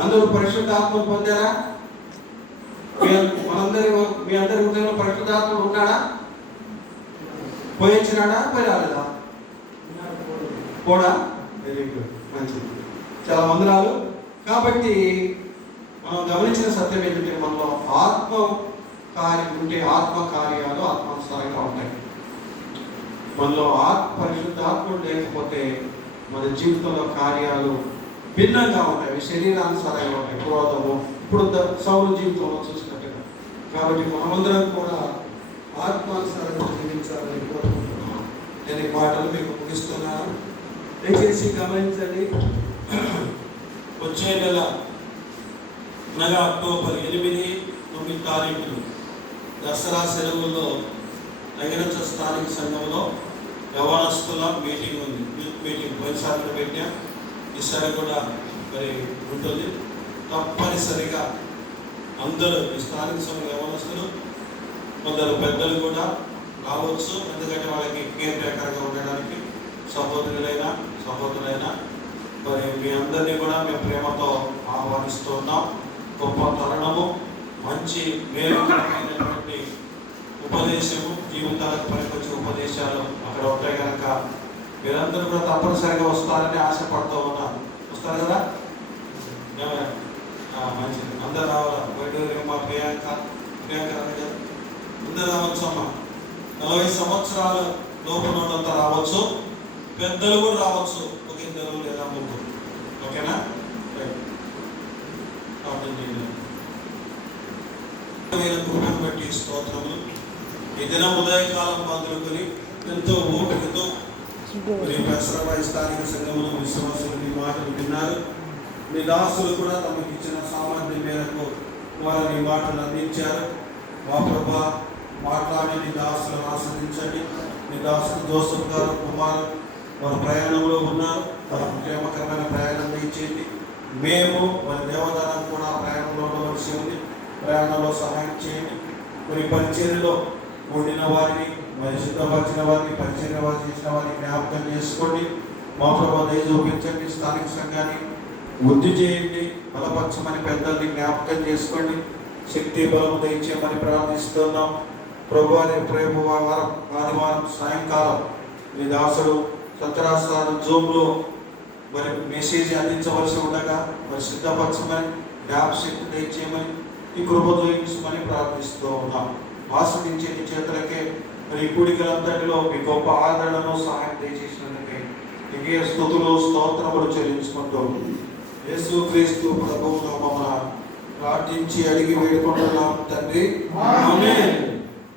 అందరూ పరిశుద్ధాత్మ పొందారా? మీ అందరి హృదయంలో పరిశుద్ధాత్మ ఉన్నాడా? పోయించినాడా? పోయి రాలేదా? కూడా వెరీ గుడ్, మంచిది, చాలా వందనాలు. కాబట్టి మనం గమనించిన సత్యం ఏంటంటే మనలో ఆత్మ కార్యం ఉంటే ఆత్మ కార్యాలు ఆత్మానుసారంగా ఉంటాయి. మనలో పరిశుద్ధాత్ముడు లేకపోతే మన జీవితంలో కార్యాలు భిన్నంగా ఉంటాయి, శరీరానుసారంగా ఉంటాయి. క్రోధము ఇప్పుడు సౌలు జీవితంలో చూసినట్టుగా. కాబట్టి మనమందరం కూడా ఆత్మానుసారంగా జీవించాలని కోరుకుంటున్నాను. నేను ఈ మాటలు మీకు ముగిస్తున్నాను. దయచేసి గమనించండి. వచ్చే నెల అనగా అక్టోబర్ 8, 9 తారీఖులు దసరా సెలవుల్లో నగరచ స్థానిక సంఘంలో యవనస్తుల మీటింగ్ ఉంది. యూత్ మీటింగ్ పోయినసారి పెట్టా, ఈసారి కూడా మరి ఉంటుంది. తప్పనిసరిగా అందరూ ఈ స్థానిక సంఘం యవనస్తులు, కొందరు పెద్దలు కూడా రావచ్చు. ఎందుకంటే వాళ్ళకి కేర్ టేకర్గా ఉండడానికి సహోదరులైనా మరి మీ అందరినీ కూడా మేము ప్రేమతో ఆహ్వానిస్తూ ఉన్నాం. గొప్ప తరుణము, మంచి మేలుకరమైనటువంటి ఉపదేశము, జీవితాలకు పనికొచ్చే ఉపదేశాలు అక్కడ ఉంటాయి కనుక మీరందరూ కూడా తప్పనిసరిగా వస్తారని ఆశపడుతూ ఉన్నాను. వస్తారు కదా? మంచిది, అందరు రావాలా. వైడూరి మా ప్రియాంక కదా, అందరు రావచ్చు అమ్మా. 40 సంవత్సరాల లోపలంతా రావచ్చు, పెద్దలు కూడా రావచ్చు, ఒక 2 లేదా 3. ఓకేనా? కృపను బట్టి స్తోత్రములు. ఈ దినం ఉదయకాలం మొదలుకొని ఎంతో ఓపికతో మరి పెసరబాయి స్థానిక సంఘములు విశ్వాసులు మీ మాటలు విన్నారు. మీ దాసులు కూడా తమకు ఇచ్చిన సామర్థ్యం మేరకు వారు మీ మాటలు అందించారు. మా ప్రభా మాట్లాడి మీ దాసులను ఆస్వాదించండి. మీ దాసులు జోసఫ్ గారు కుమారు వారు ప్రయాణంలో ఉన్నారు. వారికి ప్రేమకరమైన ప్రయాణం ఇచ్చేది. మేము వారి దేవదానం కూడా ప్రయాణంలో ఉండవలసి ఉంది. ప్రయాణంలో సహాయం చేయండి. కొన్ని పరిచర్యలో కూడిన వారిని మరి సిద్ధపరిచిన వారిని పరిచర్య వారు చేసిన వారిని జ్ఞాపకం చేసుకోండి. మా ప్రభావ దయ చూపించండి. స్థానిక సంఘాన్ని వృద్ధి చేయండి. బలపరచమని పెద్దల్ని జ్ఞాపకం చేసుకోండి. శక్తి బలము దయచేయమని ప్రార్థిస్తున్నాం. ప్రభువారి ప్రేమ ఆదివారం సాయంకాలం మీ దాసుడు సత్యరాష్ట్రాలు జూమ్లో మరి మెసేజ్ అందించవలసి ఉండగా మరి సిద్ధపరచమని జ్ఞాపశక్తి దయచేయమని ఈ కృప చూపించమని ప్రార్థిస్తూ ఉన్నాం. ఆస్వాదించే నీ చేతులకే మరి ఈ కూడికలంతటిలో మీ గొప్ప ఆదరణను సహాయం దయచేసినందుకే నీకే స్తుతులు స్తోత్రములు చెల్లించుకుంటూ యేసుక్రీస్తు ప్రభువులో మమ్మల్ని ప్రార్థించి అడిగి వేడుకుంటున్నాం తండ్రి. ఆమేన్.